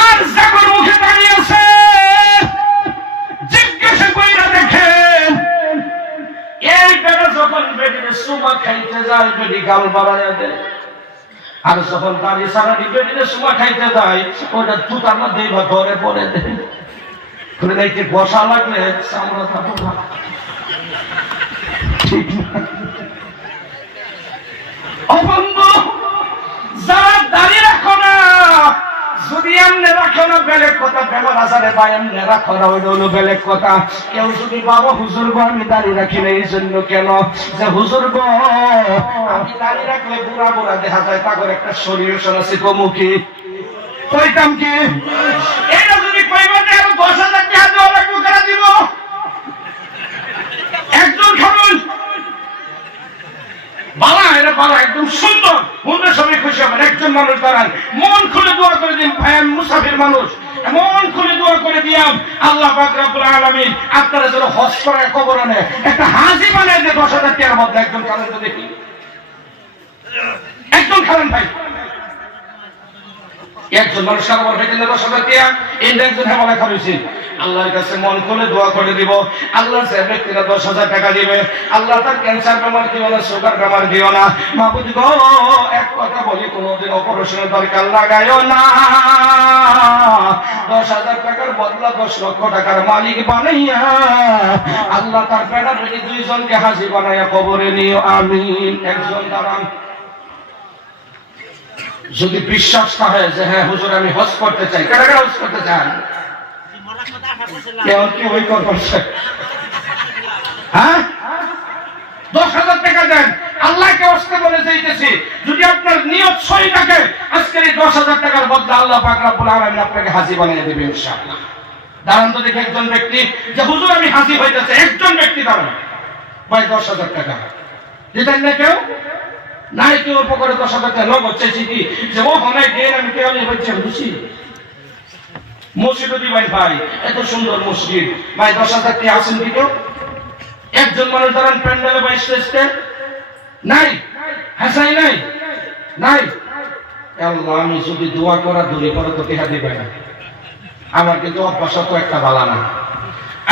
আর যখন মুখে দাঁড়িয়ে আছে জিজ্ঞাসা কইরা দেখেন এই বেটা যখন বেডির সুমা খাইতে যায় বেডি গাল বাড়াইয়া দেয়, আর যখন দাঁড়িয়ে সারা বেডির সুমা খাইতে যায় ওটা তুতার মধ্যে ঘরে পড়ে দেয়। করে দেখতে বসা লাগলে চামড়া থাকো না। ঠিক না? অবন্ধু যারা দাঁড়িয়ে রাখো না, যদি এমনি রাখো না বেলেগ কথা, বেমার আজারে বা এমনি রাখো না ওইটা হলো বেলেগ কথা। কেউ যদি বাবা হুজুর গো আমি দাঁড়িয়ে রাখি না এই জন্য কেন যে হুজুর গো আমি দাঁড়িয়ে রাখলে বুড়া বুড়া দেখা যায়, তাগর একটা শরীর আছে কমুখী কইতাম কি এটা যদি কইবা যে আরো 10,000 টাকা দেওয়া লাগবে কারা দিব? একজন খাবেন বালা, এরা বালা একদম সুন্দর মনের সবাই খুশি হবেন। একজন মানুষ দাঁড়ান, মন খুলে দোয়া করে দিন, ভাই আমি মুসাফির মানুষ, মন খুলে দোয়া করে দিয়াম আল্লাহ পাক রব্বুল আলামিন আপনারা যেন হজ করার কবর আনে একটা হাজি বানায় যে 10,000 টাকার মধ্যে একজন খাবেন তো দেখি, একজন খাবেন ভাই। একজন মানুষ কারবার হইতে 10,000 টাকা এই একজন হেমালা খাবেছি। আল্লাহর কাছে মন খুলে দোয়া করে দিব, আল্লাহ যে ব্যক্তিরা 10,000 টাকা দিবে আল্লাহ তার ক্যান্সার বেমার দিও না, সুগার বেমার দিও না। মাহবুব গো এক কথা বলি, কোনোদিন অপারেশনের দরকার লাগাইও না। 10,000 টাকার বদলা 10 লক্ষ টাকার মালিক বানাইয়া আল্লাহ তার বেটা বেটি 2 জনকে হাজি বানাইয়া কবরে নিও, আমিন। একজন দাঁড়ান, যদি বিশ্বাস থাকে যে হ্যাঁ হুজুর আমি হজ করতে চাই, কারা কারা হজ করতে চান? কেউ কি ওই করছে? হ্যাঁ 10,000 টাকা দেন, আল্লাহকে হজতে বলে যাইতেছি। যদি আপনার নিয়ত সহি থাকে আজকের এই 10,000 টাকার বদলে আল্লাহ পাক রব্বুল আলামিন আপনাকে হাজি বানিয়ে দেবে ইনশাআল্লাহ। দাঁড়ান তো দেখি একজন ব্যক্তি যে হুজুর আমি হাজি হইতে চাই, একজন ব্যক্তি দাঁড়ান ভাই 10,000 টাকা দিতেন না কেউ? নাই কেউ পকেটে 10,000 টাকা নগদ চাইছি কি যে ও হনাই দেন আমি কেউ হচ্ছে বুঝি মসজিদও দিবেন ভাই, এত সুন্দর মসজিদ ভাই 10,000 টাকা আছেন কি কেউ? একজন মানুষ দাঁড়ান প্যান্ডেলে বা স্টেজে নাই, হাসাই নাই নাই। আল্লাহ আমি যদি দোয়া করা দূরে করে তো টেহা দিবে না, আমার কিন্তু অভ্যাস তো একটা ভালো না।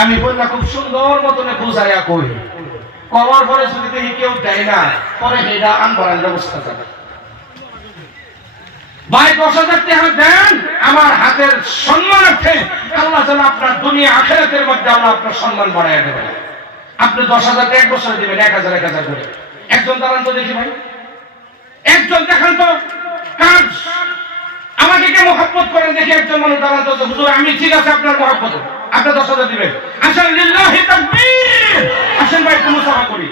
আমি বললাম খুব সুন্দর মতনে বুঝাইয়া কই, কবার পরে যদি দেখি কেউ দেয় না পরে এটা আনবারের ব্যবস্থা যাবে। ভাই 10,000 টাকা দেন আমার হাতের সম্মানার্থে, আল্লাহ যেন আপনার দুনিয়া আখিরাতের মধ্যে আল্লাহ আপনার সম্মান বাড়াইয়া দেবেন। আপনি 10,000 এক বছরে দিবেন 1,000 করে। একজন দাঁড়ান তো দেখি ভাই, একজন দেখান তো কাজ আমাকে কে মহব্বত করেন দেখি, একজন মানুষ দাঁড়ান তো। হুজুর আমি ঠিক আছে আপনার মহব্বত, আপনি 10,000 দিবেন। আসেন লিল্লাহি তাকবীর, আসেন ভাই একটু মুসাফা করি।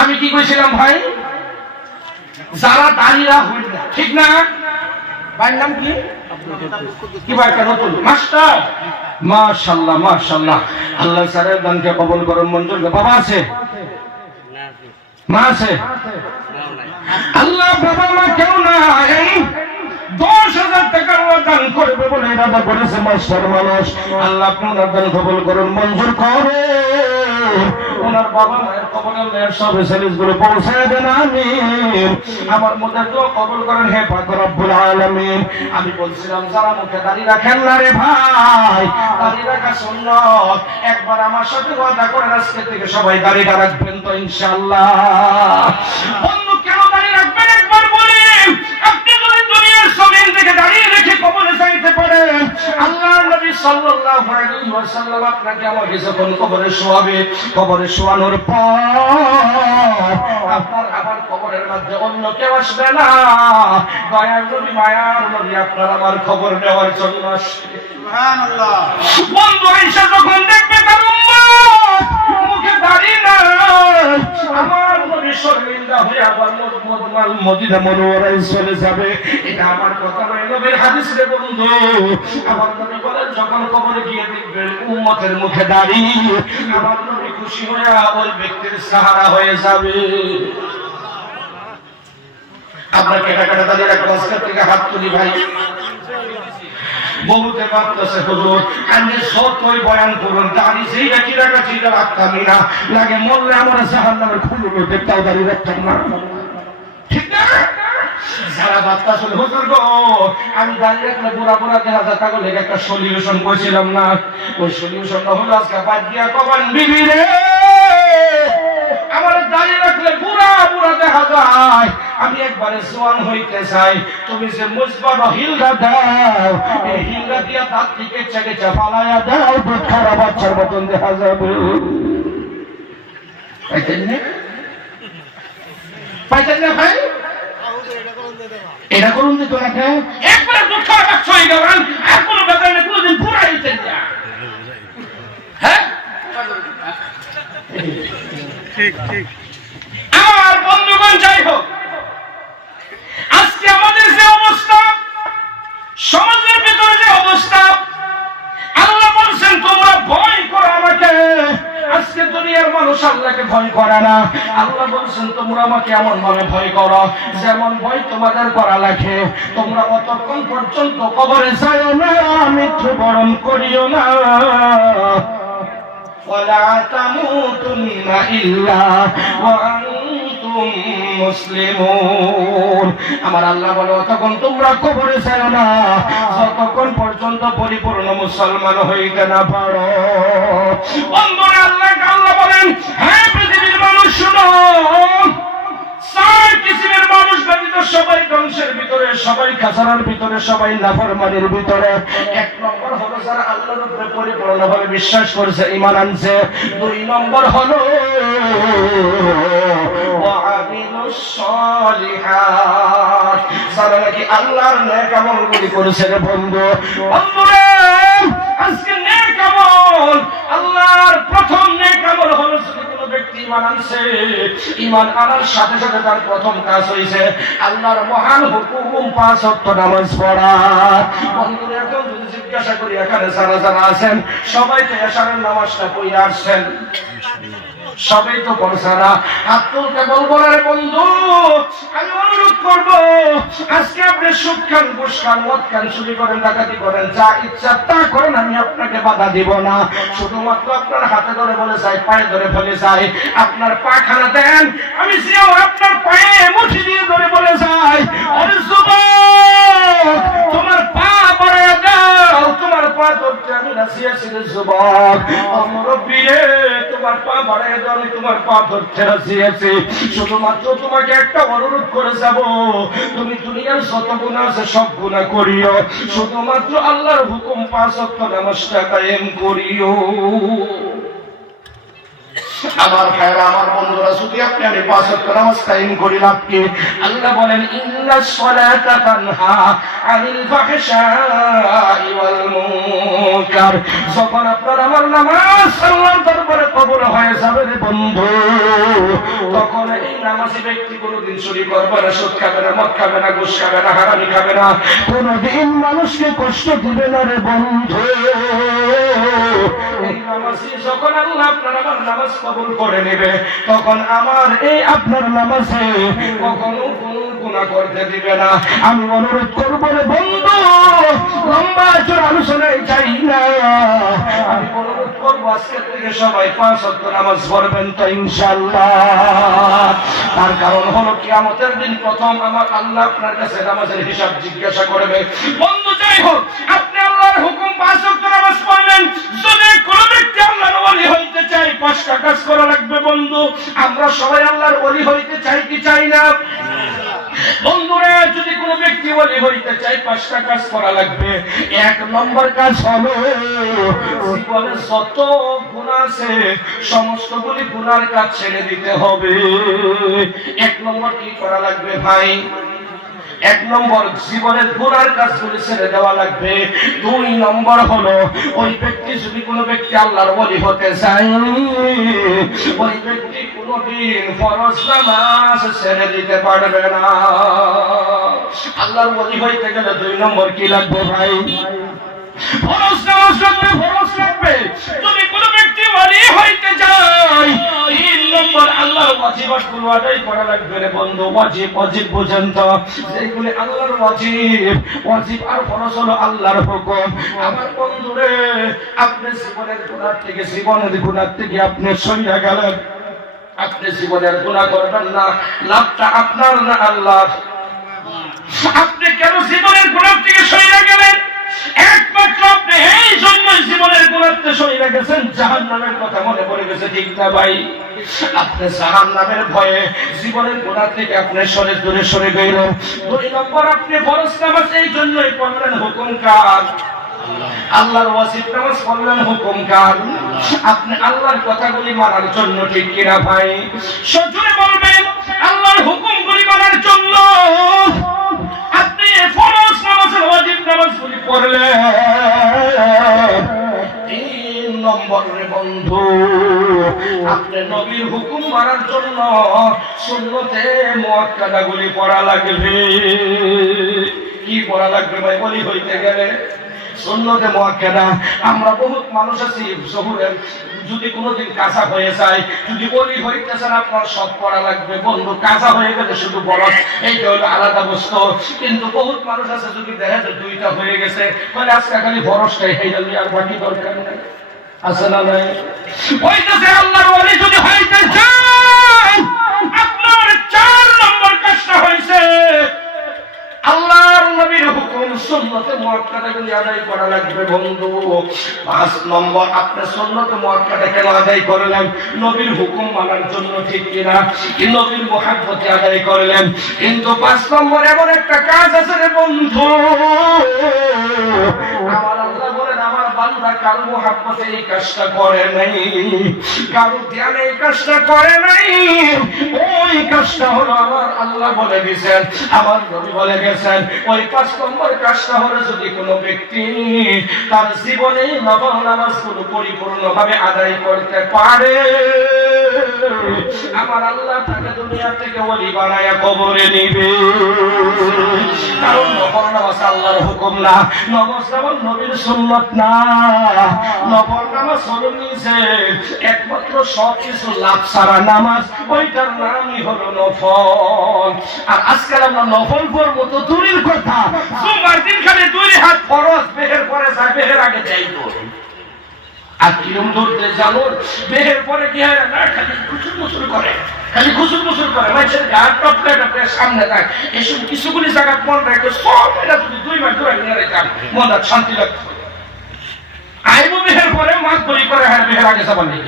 আমি কি কইছিলাম ভাই, যারা দাঁড়িয়ে হইল না, ঠিক না? ভাইয়ের নাম কি? কি ভাই একটা নতুন মাস্টার? মাশাআল্লাহ মাশাআল্লাহ, আল্লাহ স্যারের দানকে কবুল করুন, মঞ্জুর। বাবা আছে? মা আছে? আল্লাহ বাবা মা কেউ নাই, 10,000 টাকা দান করবে বলে ইরাদা করেছে মাস্টার মানুষ। আল্লাহ আপনার দান কবুল করুন, মঞ্জুর করে ওনার বাবা মায়ের কবরের সব সেলিসগুলো পৌঁছায় দেন, আমিন। আমার মধ্যে তো কবুল করেন হে পাক রব্বুল আলামিন। আমি বলছিলাম যারা মুখে দাঁড়িয়ে রাখেন না রে ভাই, দাঁড়িয়ে রাখা সুন্নাত। একবার আমার সাথে ওয়াদা করেন আজকে থেকে সবাই দাঁড়িয়ে রাখবেন তো ইনশাআল্লাহ। বন্ধু কেন দাঁড়িয়ে রাখবেন একবার বলেন। আপনি যদি দুনিয়ার জমিন থেকে দাঁড়িয়ে রেখে কবরে যাইতে পারেন, আল্লাহর নবী সাল্লাল্লাহু আলাইহি ওয়াসাল্লাম আপনাকে আমাকে যখন কবরে শোয়াবে, কবরে শোয়ানোর পর আপনার আবার কবরের মধ্যে অন্য কেউ আসবে না, দয়ার নবী মায়ার নবী আপনার আমার খবর নেওয়ার জন্য আসবে। সুবহানাল্লাহ। বন্ধু আয়েশা যখন দেখবে তার উম্মত মুখে দাঁড়িয়ে না, আমার নবী শর্মিন্দা হয়ে আবার মদিনা মুনাওয়ারায় চলে যাবে। এটা আমার কথা নয়, নবীর হাদিস রে বন্ধু। আমার নবী বলেন যখন কবরে গিয়ে দেখবেন উম্মতের মুখে দাঁড়িয়ে, আমার নবী খুশি হয়ে ওই ব্যক্তির সাহারা হয়ে যাবে। আপনাকে টাকাটা দাঁড়িয়ে রাখবো, আজকের থেকে হাত তুলি ভাই। বহুতে ভাবতেছে হুজুর আমি সত্যই বয়ান করুন, দাঁড়ি সেইটা কি রাখা সেইটা রাখতামই না, লাগে মরলে আমার জাহান্নামের খুলে উঠে তাও দাঁড়িয়ে রাখতাম না, ঠিক না? যারা ভাবতেছেন হুজুর গো আমি দাঁড়িয়ে রাখলে বুড়া বুড়া দেখা যায়, তাকে লেগে একটা সলিউশন করেছিলাম না, ওই সলিউশনটা হলো আজকে বাদ দিয়া কবান বিবি রে, আমার দাঁড়িয়ে রাখলে বুড়া বুড়া দেখা যায়, আমি একবারে জোয়ান হইতে চাই। তুমি যে মুজবার হিলদা দাও, এই হিলদা দিয়া দাঁত থেকে চেকে চাপালায়া দাও, খারাপ বাচ্চার মতন দেখা যাবে। পাইতেন না ভাই? এটা করুন দিত না কেন? একবারে দুঃখ বাচ্চা হয়ে গেলেন, আর কোনো ব্যাপার নেই, কোনোদিন বুড়া হইতেন না। হ্যাঁ ঠিক ঠিক। আমার বন্ধুগণ যাই হোক, আজকে আমাদের যে অবস্থা, সমাজের ভিতরে যে অবস্থা, আল্লাহ বলছেন তোমরা ভয় করো আমাকে। আজকে দুনিয়ার মানুষ আল্লাহকে ভয় করে না। আল্লাহ বলছেন তোমরা আমাকে এমন ভাবে ভয় করো যেমন ভয় তোমাদের করা লাগে। তোমরা অতক্ষণ পর্যন্ত কবরে যাও না, মৃত্যুবরণ করিও না। ولا تموتن إلا وأنتم মুসলিমুন। আমার আল্লাহ বলে তখন তোমরা কবরে যাও না যতক্ষণ পর্যন্ত পরিপূর্ণ মুসলমান হইতে না পারো। বন্ধুরা আল্লাহ বলেন, হ্যাঁ পৃথিবীর মানুষ শুনো, চার কিসিমের মানুষ ব্যতীত সবাই ধ্বংসের ভিতরে, সবাই খাসারার ভিতরে, সবাই নাফরমানির ভিতরে। এক নম্বর হলো যারা আল্লাহর উপরে পরিপূর্ণভাবে বিশ্বাস করেছে, ঈমান আনছে। দুই নম্বর হলো ওয়াআমিলুস সালিহাত, যারা নাকি আল্লাহর নেক আমলগুলি করেছে। রে বন্ধু, বন্ধুরা আজকে নেক আমল, আল্লাহর প্রথম নেক আমল হলো ব্যক্তি ঈমান আনছে, ঈমান আনার সাথে সাথে তার প্রথম কাজ হইছে আল্লাহর মহান হুকুম 5 ওয়াক্ত নামাজ পড়া। বন্ধুরা এখন যদি জিজ্ঞাসা করি এখানে যারা যারা আছেন সবাই তো এশারের নামাজটা পড়ে আসছেন, সবাই তো পড়ছারা। হাত তুলতে বলবো না রে বন্ধু, আমি অনুরোধ করবো আজকে আপনি সুদ খান, ঘুষ খান, মদ খান, চুরি করেন, ডাকাতি করেন, যা ইচ্ছা তা করেন, আমি আপনাকে বাধা দিব না। শুধুমাত্র আপনার হাতে ধরে বলে যাই, পায়ে ধরে বলে যাই, আপনার পা খানা দেন, আমি যেও আপনার পায়ে মুঠি দিয়ে ধরে বলে যাই, আরে যুবক তোমার পা বাড়ায় দাও, তোমার পা ধরতে আমি রাজি আছি রে যুবক। মুরব্বী রে তোমার পা বাড়ায় দাও, আমি তোমার পা ধরতে রাজি আছি। শুধুমাত্র তোমাকে একটা অনুরোধ করে যাব, তুমি দুনিয়ার যত গুনাহ আছে সব গুনাহ করিও, শুধুমাত্র আল্লাহর হুকুম 5 ওয়াক্ত নামাজটা কায়েম করিও। আমার ভাইরা, আমার বন্ধুরা, যদি আপনি আমি 5 ওয়াক্ত নামাজ কায়েম করি লাভ কি? আল্লাহ বলেন ইন্নাস সালাতা তানহা আনিল ফাহশাই ওয়াল মুনকার। যখন আপনার আমার নামাজ আল্লাহর দরবারে কবুল হয়ে যাবে রে বন্ধু, তখন এই নামাজি ব্যক্তি কোনোদিন চুরি করবে না, সুদ খাবে না, মদ খাবে না, ঘুষ খাবে না, হারামি খাবে না, কোনোদিন মানুষকে কষ্ট দিবে না রে বন্ধু। এই নামাজি যখন আল্লাহ আপনার আমার নামাজ কবুল করে নেবে, তখন আমার এই আপনার নামাজে কখনো কোনো গুনাহ করতে দিবে না। আমি অনুরোধ করব রে বন্ধু, লম্বা চোর আলোচনায় যাই না, আমি অনুরোধ করব আজকে থেকে সবাই 5 ওয়াক্ত নামাজ পড়বেন তো ইনশাআল্লাহ। তার কারণ হলো কিয়ামতের দিন প্রথম আমার আল্লাহ আপনার কাছে নামাজের হিসাব জিজ্ঞাসা করবে। বন্ধু যাই হোক, আপনি আল্লাহর হুকুম 5 ওয়াক্ত নামাজ পড়বেন। যদি কোনো ব্যক্তি আল্লাহর ওলি হইতে চায় 5টা কাজ করা লাগবে বন্ধু। আমরা সবাই আল্লাহর ওলি হইতে চাই কি চাই না? বন্ধুরা, যদি কোনো ব্যক্তি ওলি হইতে চায় 5টা কাজ করা লাগবে। 1 নম্বর কাজ হলো জীবনে যত গুনাহ আছে সমস্তগুলি গুনার কাজ ছেড়ে দিতে হবে। 1 নম্বর কি করা লাগবে ভাই? 1 নম্বর জীবনের গুনার কাজগুলি ছেড়ে দেওয়া লাগবে। 2 নম্বর হলো ওই ব্যক্তি, যদি কোনো ব্যক্তি আল্লাহর ওলি হতে চায়, ওই ব্যক্তি কোনোদিন ফরজ নামাজ ছেড়ে দিতে পারবে না। আল্লাহর ওলি হইতে গেলে 2 নম্বর কি লাগবে ভাই? ফরজ নামাজ লাগবে, ফরজ লাগবে। যদি কোনো ব্যক্তি ওলি হইতে যায় 3 নম্বর আল্লাহর ওয়াজিবাতগুলো আদায় করা লাগবে রে বন্ধু। ওয়াজিব বুঝেন তো, যেগুলি আল্লাহর ওয়াজিব আর ফরজ হলো আল্লাহর হুকুম। আমার বন্ধুরে, আপনি জীবনের গুনাহ থেকে আপনি সইরা গেলেন, আপনি জীবনের গুনাহ করবেন না, লাভটা আপনার না আল্লাহর। আপনি কেন জীবনের গুনাহ থেকে সইরা গেলেন? একমাত্র আপনি এই জন্য জীবনের গুনাহ থেকে সইরা গেছেন, জাহান্নামের কথা মনে পড়ে গেছে, ঠিক না ভাই? আপনি জাহান্নামের ভয়ে জীবনের গুনাহ থেকে আপনি দূরে সরে গেলেন। 2 নম্বর, আপনি ফরজ নামাজ এই জন্যই পড়লেন, হুকুম কার? আল্লাহর ওয়াজিব নামাজ পড়লেন, হুকুম কার? আপনি আল্লাহর কথাগুলি মানার জন্য, ঠিক কিনা ভাই? সজোরে বলবেন, আল্লাহর হুকুমগুলি মানার জন্য আপনি ফরজ নামাজের ওয়াজিব নামাজগুলি পড়লেন। 3 নম্বর রে বন্ধু, আপনি নবীর হুকুম মানার জন্য সুন্নতে মুআক্কাদাগুলি পড়া লাগবে। কি পড়া লাগবে ভাই ওলি হইতে গেলে? সুন্নতে মুআক্কাদা। আমরা বহুত মানুষ আছি শহরের, যদি কোনোদিন কাঁচা হয়ে যায়, যদি ওলি হইতে চান আপনার সব পড়া লাগবে বন্ধু। কাঁচা হয়ে গেলে শুধু বরফ, এইটা হলো আলাদা বস্তু। কিন্তু বহুত মানুষ আছে, যদি দেখা যায় 2টা হয়ে গেছে, মানে আজকে খালি বরফটাই হয়ে আর বাকি দরকার নেই। আছে না নাই? হইতেছে আল্লাহর ওলি যদি হইতে চান, আপনার 4 নম্বর কাজটা হইছে আল্লাহর নবীর হুকুম সুন্নতে মুআক্কাদাগুলি আদায় করা লাগবে বন্ধু। 5 নম্বর, আপনি সুন্নতে মুআক্কাদা কেন আদায় করলেন? নবীর হুকুম মানার জন্য, ঠিক কিনা? নবীর মুহাব্বতে আদায় করলেন। কিন্তু 5 নম্বর এমন একটা কাজ আছে রে বন্ধু, আমার আল্লাহ বলেন আমার বান্দা কারো মুহাব্বতে এই কাজটা করে নাই, কারো ধ্যানে এই কাজটা করে নাই। ওই কাজটা হলো আমার আল্লাহ বলে দিয়েছেন, আমার নবী বলে গেছেন, ওই 5 নম্বর কাজটা হলো যদি কোনো ব্যক্তি তার জীবনে নফল নামাজগুলো পরিপূর্ণভাবে আদায় করতে পারে, আমার আল্লাহ তাকে দুনিয়া থেকে ওলি বানায়া কবরে নিবে। কারণ নফল নামাজ আল্লাহর হুকুম না, নফল নামাজ নবীর সুন্নাত না। নফল নামাজ হলো নিজে একমাত্র সবকিছু লাভ ছাড়া নামাজ, ওইটার নামই হলো নফল। আর আজকাল আমরা নফল পড়বো তো দূরের কথা, জুমার দিন খালি 2 হাত ফরজ, বেহের পরে যায়, বেহের আগে যাইব। আর কিরম ধরতে জানো, বেহের পরে কি হয় না, খালি খুচুর করে, খালি খুচুর করে, মানুষের গায়ে টপলে টপলে সামনে থাকে। এসব কিছুগুলি জায়গা মন রাখে, সব এটা যদি 2 মাস ধরে নিয়ে রাখতাম মন শান্তি লাগতো। আইব বেহের পরে মাছ বলি করে, হ্যাঁ বেহের আগে যাবার নেই।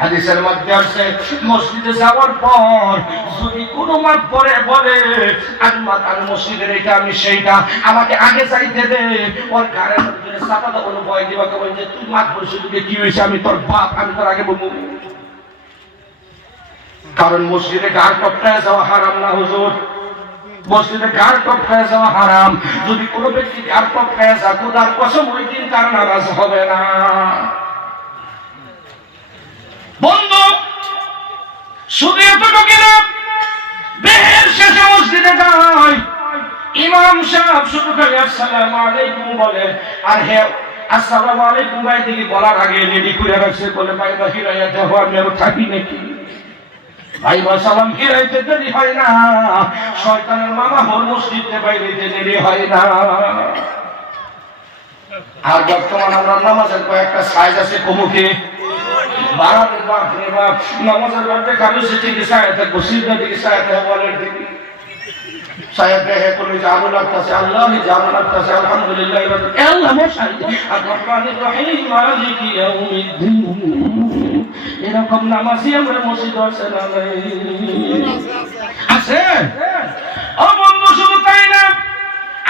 হাদিসের মধ্যে আছে, মসজিদে যাওয়ার পর যদি কোনো মাত পরে বলে আর মসজিদের এটা আমি সেইটা, আমাকে আগে চাইতে দে, ওর গাড়ির মধ্যে চাপা দেবো, ভয় দিবা, বল যে তুই মাত বলছিস কি হয়েছে, আমি তোর বাপ, আমি তোর আগে বলবো। কারণ মসজিদে গার টপকায় যাওয়া হারাম না হুজুর, মসজিদে গার টপকায় যাওয়া হারাম। যদি কোনো ব্যক্তি গার টপকায় যায় খোদার কসম ওই দিন তার নামাজ হবে না। বন্ধু শুধু এতটুকু না, বেহের শেষে মসজিদে যায়, ইমাম সাহেব শুধু খালি আসসালামু আলাইকুম বলে, আর হে আসসালামু আলাইকুম ভাই দিকে বলার আগে রেডি করে রাখছে, বলে ভাই বাহিরাইয়া দেখো আমি আরো থাকি নাকি। ভাই বা সালাম ফিরাইতে দেরি হয় না, শয়তানের মামা হল মসজিদে বাইরেতে দেরি হয় না। আর বর্তমান আমরা নামাজের কয়েকটা সাইজ আছে, কমুকে বারাতের বাপ রে বাপ, নামাজের বাপে কারো সেটি কি সায়াতে বসিরটা দিকে সায়াতে বলের দিকে সায়াতে হে করে জানো লাগতাছে, আল্লাহই জানো লাগতাছে, আলহামদুলিল্লাহ আল্লাহ মশাই আর রহমানির রহিম মালিকি ইয়াউমিদ্দিন। এরকম নামাজি আমরা মসজিদ আছে না আছে? ও বন্ধু শুধু তাই না,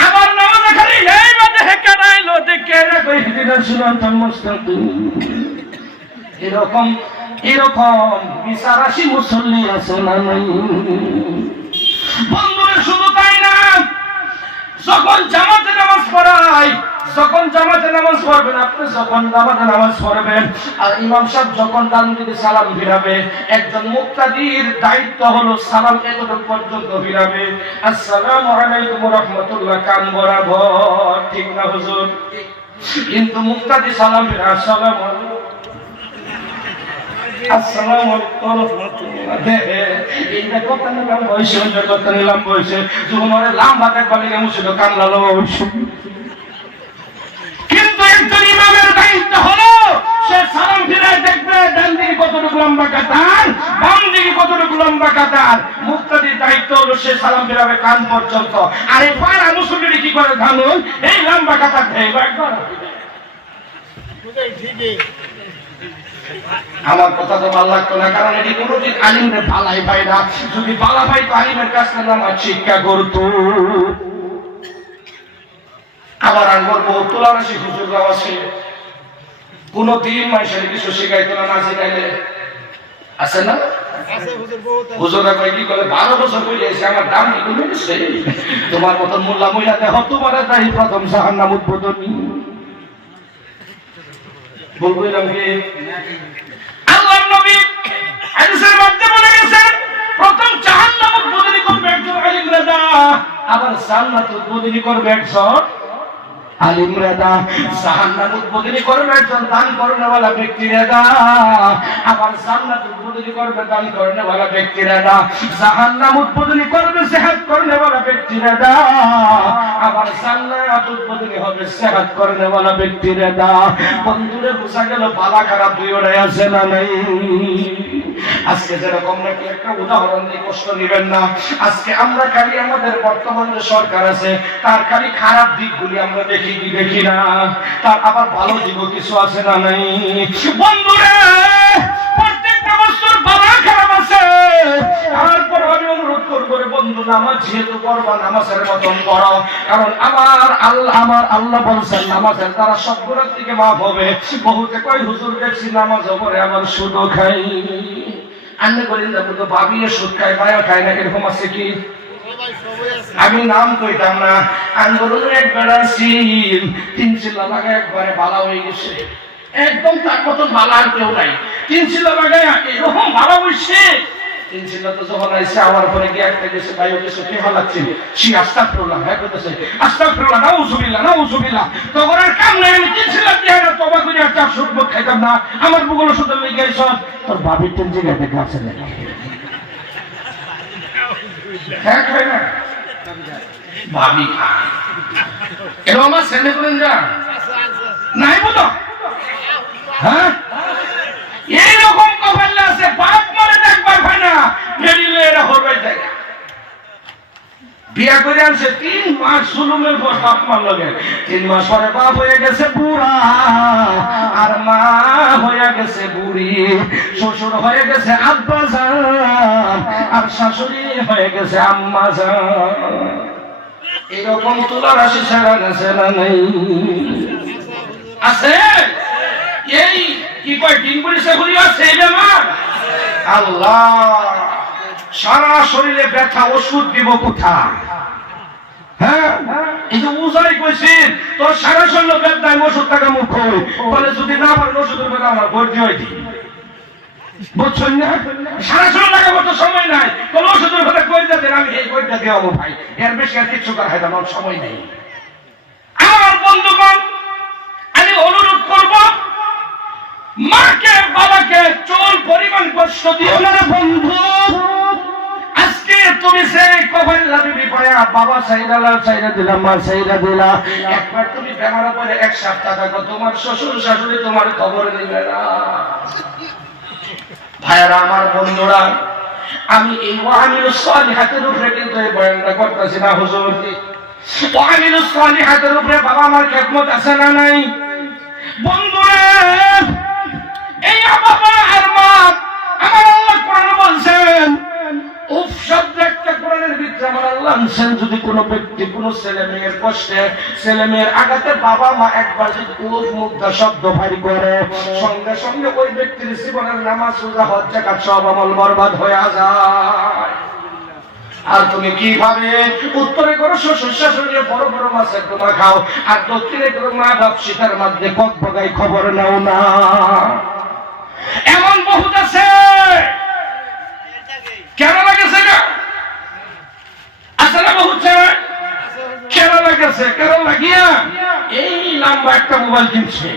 আবার নামাজ খালি এই বাদে হেকে নাইলো দেখে রাখো ইহদিনাস সিরাতাল মুস্তাকিম। এরকম এরকম বিচারাশি মুসল্লি আছে না নাই? বন্ধুরা শুধু তাই না, যখন জামাতে নামাজ পড়ায়, যখন জামাতে নামাজ পড়বেন, আপনি যখন জামাতে নামাজ পড়বেন আর ইমাম সাহেব যখন ডান দিকে সালাম ফিরাবে, একজন মুক্তাদির দায়িত্ব হলো সালাম এতটুকু পর্যন্ত ফিরাবে, আসসালামু আলাইকুম ওয়া রাহমাতুল্লাহ কান বরাবর, ঠিক না হুজুর? কিন্তু মুক্তাদি সালাম ফিরা আসসালামু আলাইকুম আসসালামু আলাইকুম ওয়া রাহমাতুল্লাহ, এইটা কথা নিলাম বয়সে, ওইটা কথা নিলাম বয়সে, যখন ওরা লাম্বা দেখবা লেগে মুছিল কান্নালো। কিন্তু একজন ইমামের দায়িত্ব হলো সে সালাম ফিরায় দেখবে ডান দিকে কতটুকু লম্বা কাতার, বাম দিকে কতটুকু লম্বা কাতার। মুক্তাদির দায়িত্ব হলো সে সালাম ফিরাবে কান পর্যন্ত। আর এই পাড়া মুসল্লি কি করে জানুন, এই লম্বা কাতার ধরবে একবার। আমার কথা তো ভালো লাগতো না, কারণ এটি কোনোদিন আলিমের ভালাই পাই না। যদি ভালা পাই তো আলিমের কাছ থেকে আমার শিক্ষা করতো। আবার আনবর বহু তোলারাশি হুজুররাও আছে, কোনদিন মানুষের কিছু শিখাইতো না, না শিখাইলে আছে না হুজুরা কয় কি করে 12 বছর হয়ে গেছে আমার দাম কি কমে গেছে, তোমার মতন মোল্লা মহিলা দেহ তোমার তাই প্রথম জাহান্নাম উদ্বোধনী। বলবইলাম কি আল্লাহর নবী হাদিসের মধ্যে বলে গেছেন, প্রথম জাহান্নাম উদ্বোধনী করবে একজন আলিম রাজা, আবার জান্নাত উদ্বোধনী করবে একজন আলিম রাজা। জাহান্নাম উদ্বোধনী করবে একজন দান করনেওয়ালা ব্যক্তি রাজা, আবার জান্নাত উদ্বোধনী করবে দান করনেওয়ালা ব্যক্তি রাজা। জাহান্নাম উদ্বোধনী করবে জিহাদ করনেওয়ালা ব্যক্তি রাজা, আবার জান্নাত উদ্বোধনী হবে জিহাদ করনেওয়ালা ব্যক্তি রাজা। বন্ধুরে বোঝা গেল ভালো খারাপ দুইটাই আছে না নাই? আজকে যেরকম নাকি একটা উদাহরণ দিয়ে কষ্ট নেবেন না, আজকে আমরা খালি আমাদের বর্তমান যে সরকার আছে তার খালি খারাপ দিকগুলি আমরা দেখি কি দেখি না, তার আবার ভালো দিকও কিছু আছে না নাই? বন্ধুরা প্রত্যেকটা বছর ভালো খারাপ আছে, তারপর আমি অনুরোধ করবো রে বন্ধু, নামাজ যেহেতু পড়বা নামাজের মতন পড়ো, কারণ আমার আল্লাহ বলছেন নামাজের দ্বারা সব গুনাহ থেকে মাফ হবে। বহুতে কয় হুজুর দেখছি নামাজ পড়ে আবার সুদও খাই, আন্নে করেন যাবো তো ভাবিয়ে সুদ খায় মায়া খায় না, এরকম আছে কি? আমি নাম কইতাম না, আন্দোলন একবার আসিল 3 চিল্লা লাগায় একবারে ভালো হয়ে গেছে, একদম তার মতন ভালো আর কেউ নাই। 3 চিল্লা লাগায় এরকম ভালো হয়েছে, 3 চিল্লা তো যখন আইসে আমার পরে গিয়ে একটা গেছে ভাই ওকে কি ভালো লাগছে, সে আস্তাগফিরুল্লাহ হ্যাঁ কইতেছে আস্তাগফিরুল্লাহ নাউজুবিল্লাহ তখন আর কাম নাই। আমি 3 চিল্লা দিয়ে না তওবা করে আর চাপ শুট খাইতাম না, আমার বুগুলো শুধু লেগে গেছ তোর ভাবি 3 জায়গায় দেখা আছে না, হ্যাঁ খাই না ভাবি খায়, এরকম আমার ছেলে করেন যা নাই বলো, হ্যাঁ এইরকম কপাল আছে, বাপ মরে দেখবার হয় না, মেরিলে এরা হরবে জায়গা বিয়া করে আনছে 3 মাস জুলুমের পর বাপ মার লগে, 3 মাস পরে বাপ হয়ে গেছে বুড়া আর মা হয়ে গেছে বুড়ি, শ্বশুর হয়ে গেছে আব্বা জান আর শাশুড়ি হয়ে গেছে আম্মা জান। এরকম তোলার রাশি ছাড়া গেছে না নাই? আছে এই কি কয় 3 পয়সা ঘুরি আছে এই আমার আল্লাহ, সারা শরীরে ব্যথা, ওষুধ দিব কোথায়? হ্যাঁ, এই যে উজাই কইছেন তোর সারা শরীরে ব্যথা, ওষুধ টাকা মুখ বলে যদি না পারেন ওষুধের কথা আমার ভর্তি হয় দি, বুঝছেন না? সারা শরীর টাকা মতো সময় নাই, কোন ওষুধের কথা কই দেন, আমি এই কইটা দেওয়াবো ভাই, এর বেশি আর কিছু করার হয় আমার সময় নেই। আমার বন্ধুগণ, আমি অনুরোধ করব মাকে বাবাকে চুল পরিমাণ কষ্ট দিও না বন্ধু। আজকে তুমি সেই কবর লাভি পায়া বাবা সাইরা দিলাম, মা সাইরা দিলা, একবার তুমি বেমার পরে এক সপ্তাহ থাকো, তোমার শ্বশুর শাশুড়ি তোমার খবর নেবে না। ভাইরা আমার বন্ধুরা, আমি এই ওয়ামিলুস সালিহাতের উপরে কিন্তু এই বয়ানটা করতেছি না হুজুর। ওয়ামিলুস সালিহাতের উপরে বাবা আমার খেদমত আছে না নাই? বন্ধুরা, এই বাবা আর মা, আমার আল্লাহ কোরআনে বলছেন, উফ শব্দ একটা কোরআনের ভিতরে আমার আল্লাহ আনছেন, যদি কোনো ব্যক্তি কোনো ছেলে মেয়ের কষ্টে, ছেলে মেয়ের আঘাতে বাবা মা একবার যদি উফ মুগ্ধ শব্দ ভারী করে, সঙ্গে সঙ্গে ওই ব্যক্তির জীবনের নামাজ রোজা হজ যাকাত সব আমল বরবাদ হয়ে যায়। আর তুমি কিভাবে উত্তরে করো শ্বশুর শাশুড়ি বড় বড় মাছের তোমা খাও, আর দক্ষিণে করো মা বাপ শীতের মধ্যে কক বগাই খবর নাও না। এমন বহুত আছে। কেরালা গেছে না? আছে না বহুত ছেলে? কেরালা গেছে, কেরালা গিয়া এই লম্বা একটা মোবাইল কিনছে,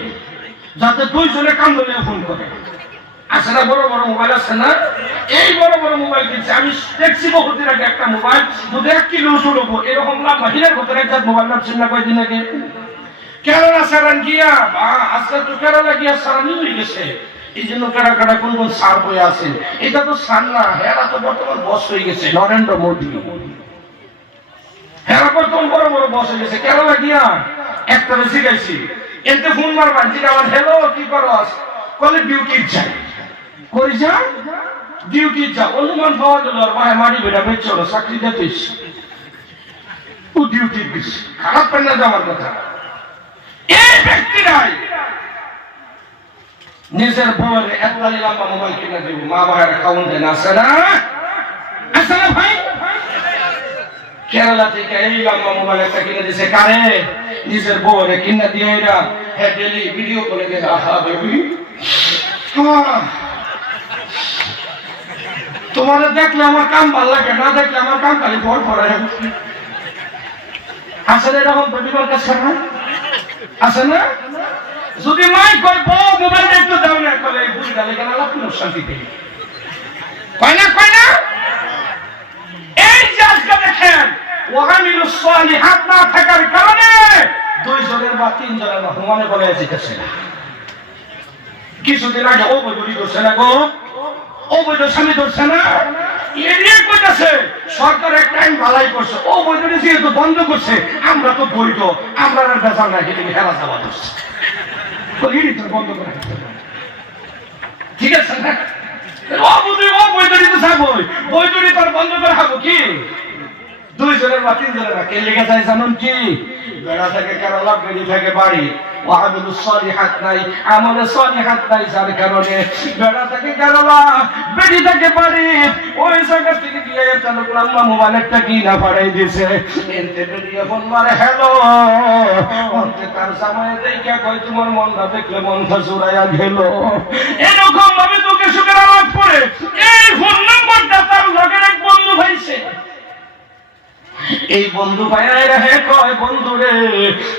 যাতে দুইজনে কান ধরে ফোন করে। আছে না বড় বড় মোবাইল আছে না? এই বড় বড় মোবাইল কিনছে। আমি দেখছি বহুদিন আগে একটা মোবাইল যদি 1 কিলো চলবো, এরকম লম্বা হিরের ভেতরে একটা মোবাইল নাম চিন্তা কয়েকদিন আগে কেরালা সারান গিয়া, আজকাল তো কেরালা গিয়া সারানি হয়ে গেছে। এই জন্য কারা কারা কোন কোন সার হয়ে আছে, এটা তো সার না, হেরা তো বর্তমান বস হয়ে গেছে নরেন্দ্র মোদী। হেরা বর্তমান বড় বড় বস হয়ে গেছে। কেরালা গিয়া একটা বেশি গেছি, এতে ফোন মারবার যেটা আমার হ্যালো কি করস, কলে ডিউটি যাই, কই যা ডিউটি যা, অনুমান পাওয়া গেল আর মায়ের মারি বেটা বেচ চলো চাকরি দিস, ও ডিউটি দিস, খারাপ পেন না যাওয়ার কথা। এই ব্যক্তিরাই নিজের বউয়ের একটা লম্বা মোবাইল কিনে দেব, মা বাবার অ্যাকাউন্ট দেন, আছে না? আছে না ভাই? কেরালা থেকে এই লম্বা মোবাইল একটা কিনে দিছে, কারে? নিজের বউয়ের কিনে দিয়ে এরা হ্যাঁ ডেলি ভিডিও করে দেয়, আহা বেবি তোমার দেখলে আমার কাম ভালো লাগে, না দেখলে আমার কাম খালি ভর পড়ে। আসলে এরকম বেবিবার কাছে না? আছে না? যদি মাই কই বউ মোবাইল একটু দাও না, কলে বুঝি গেলে কেন লাভ কোনো শান্তি পেয়ে কয় না, কয় না? এই যে আজকে দেখেন ওয়ামিলুস সালিহাত না থাকার কারণে 2 জনের বা 3 জনের মনে বলে যেতেছে না। কিছুদিন আগে ও বৈধ ধরছে না গো, ও বৈধ স্বামী ধরছে না, এরিয়া কইতাছে সরকার একটা আইন ভালাই করছে, ও বৈধ যেহেতু বন্ধ করছে, আমরা তো বৈধ, আমরা আর বেচার না, কিন্তু হেলা যাওয়া ধরছে, বন্ধ করে ঠিক আছে না? ও বৈধ তো থাকবো, বৈধ তোর বন্ধ করে খাবো কি? 2 জনের বা 3 জনের কে লেগে যায় জানুন কি? বেড়া থেকে কেরালা, বেড়ি থেকে বাড়ি, ওয়ামিলুস সালিহাত নাই, আমলে সালিহাত নাই, যার কারণে বেড়া থেকে কেরালা, বেড়ি থেকে বাড়ি, ওই জায়গা থেকে দিয়ে একটা লোক লম্বা মোবাইল একটা কিনা পাঠাই দিছে, এতে বেরিয়ে ফোন মারে হ্যালো, অন্তে তার জামাই দেখে কই তোমার মনটা দেখলে মনটা জুড়াইয়া গেল। এরকম ভাবে তোকে সুখের আলাপ করে এই ফোন নম্বরটা তার লগের এক বন্ধু ভাইছে। এই বন্ধু ভাইরা হে কয় বন্ধু রে,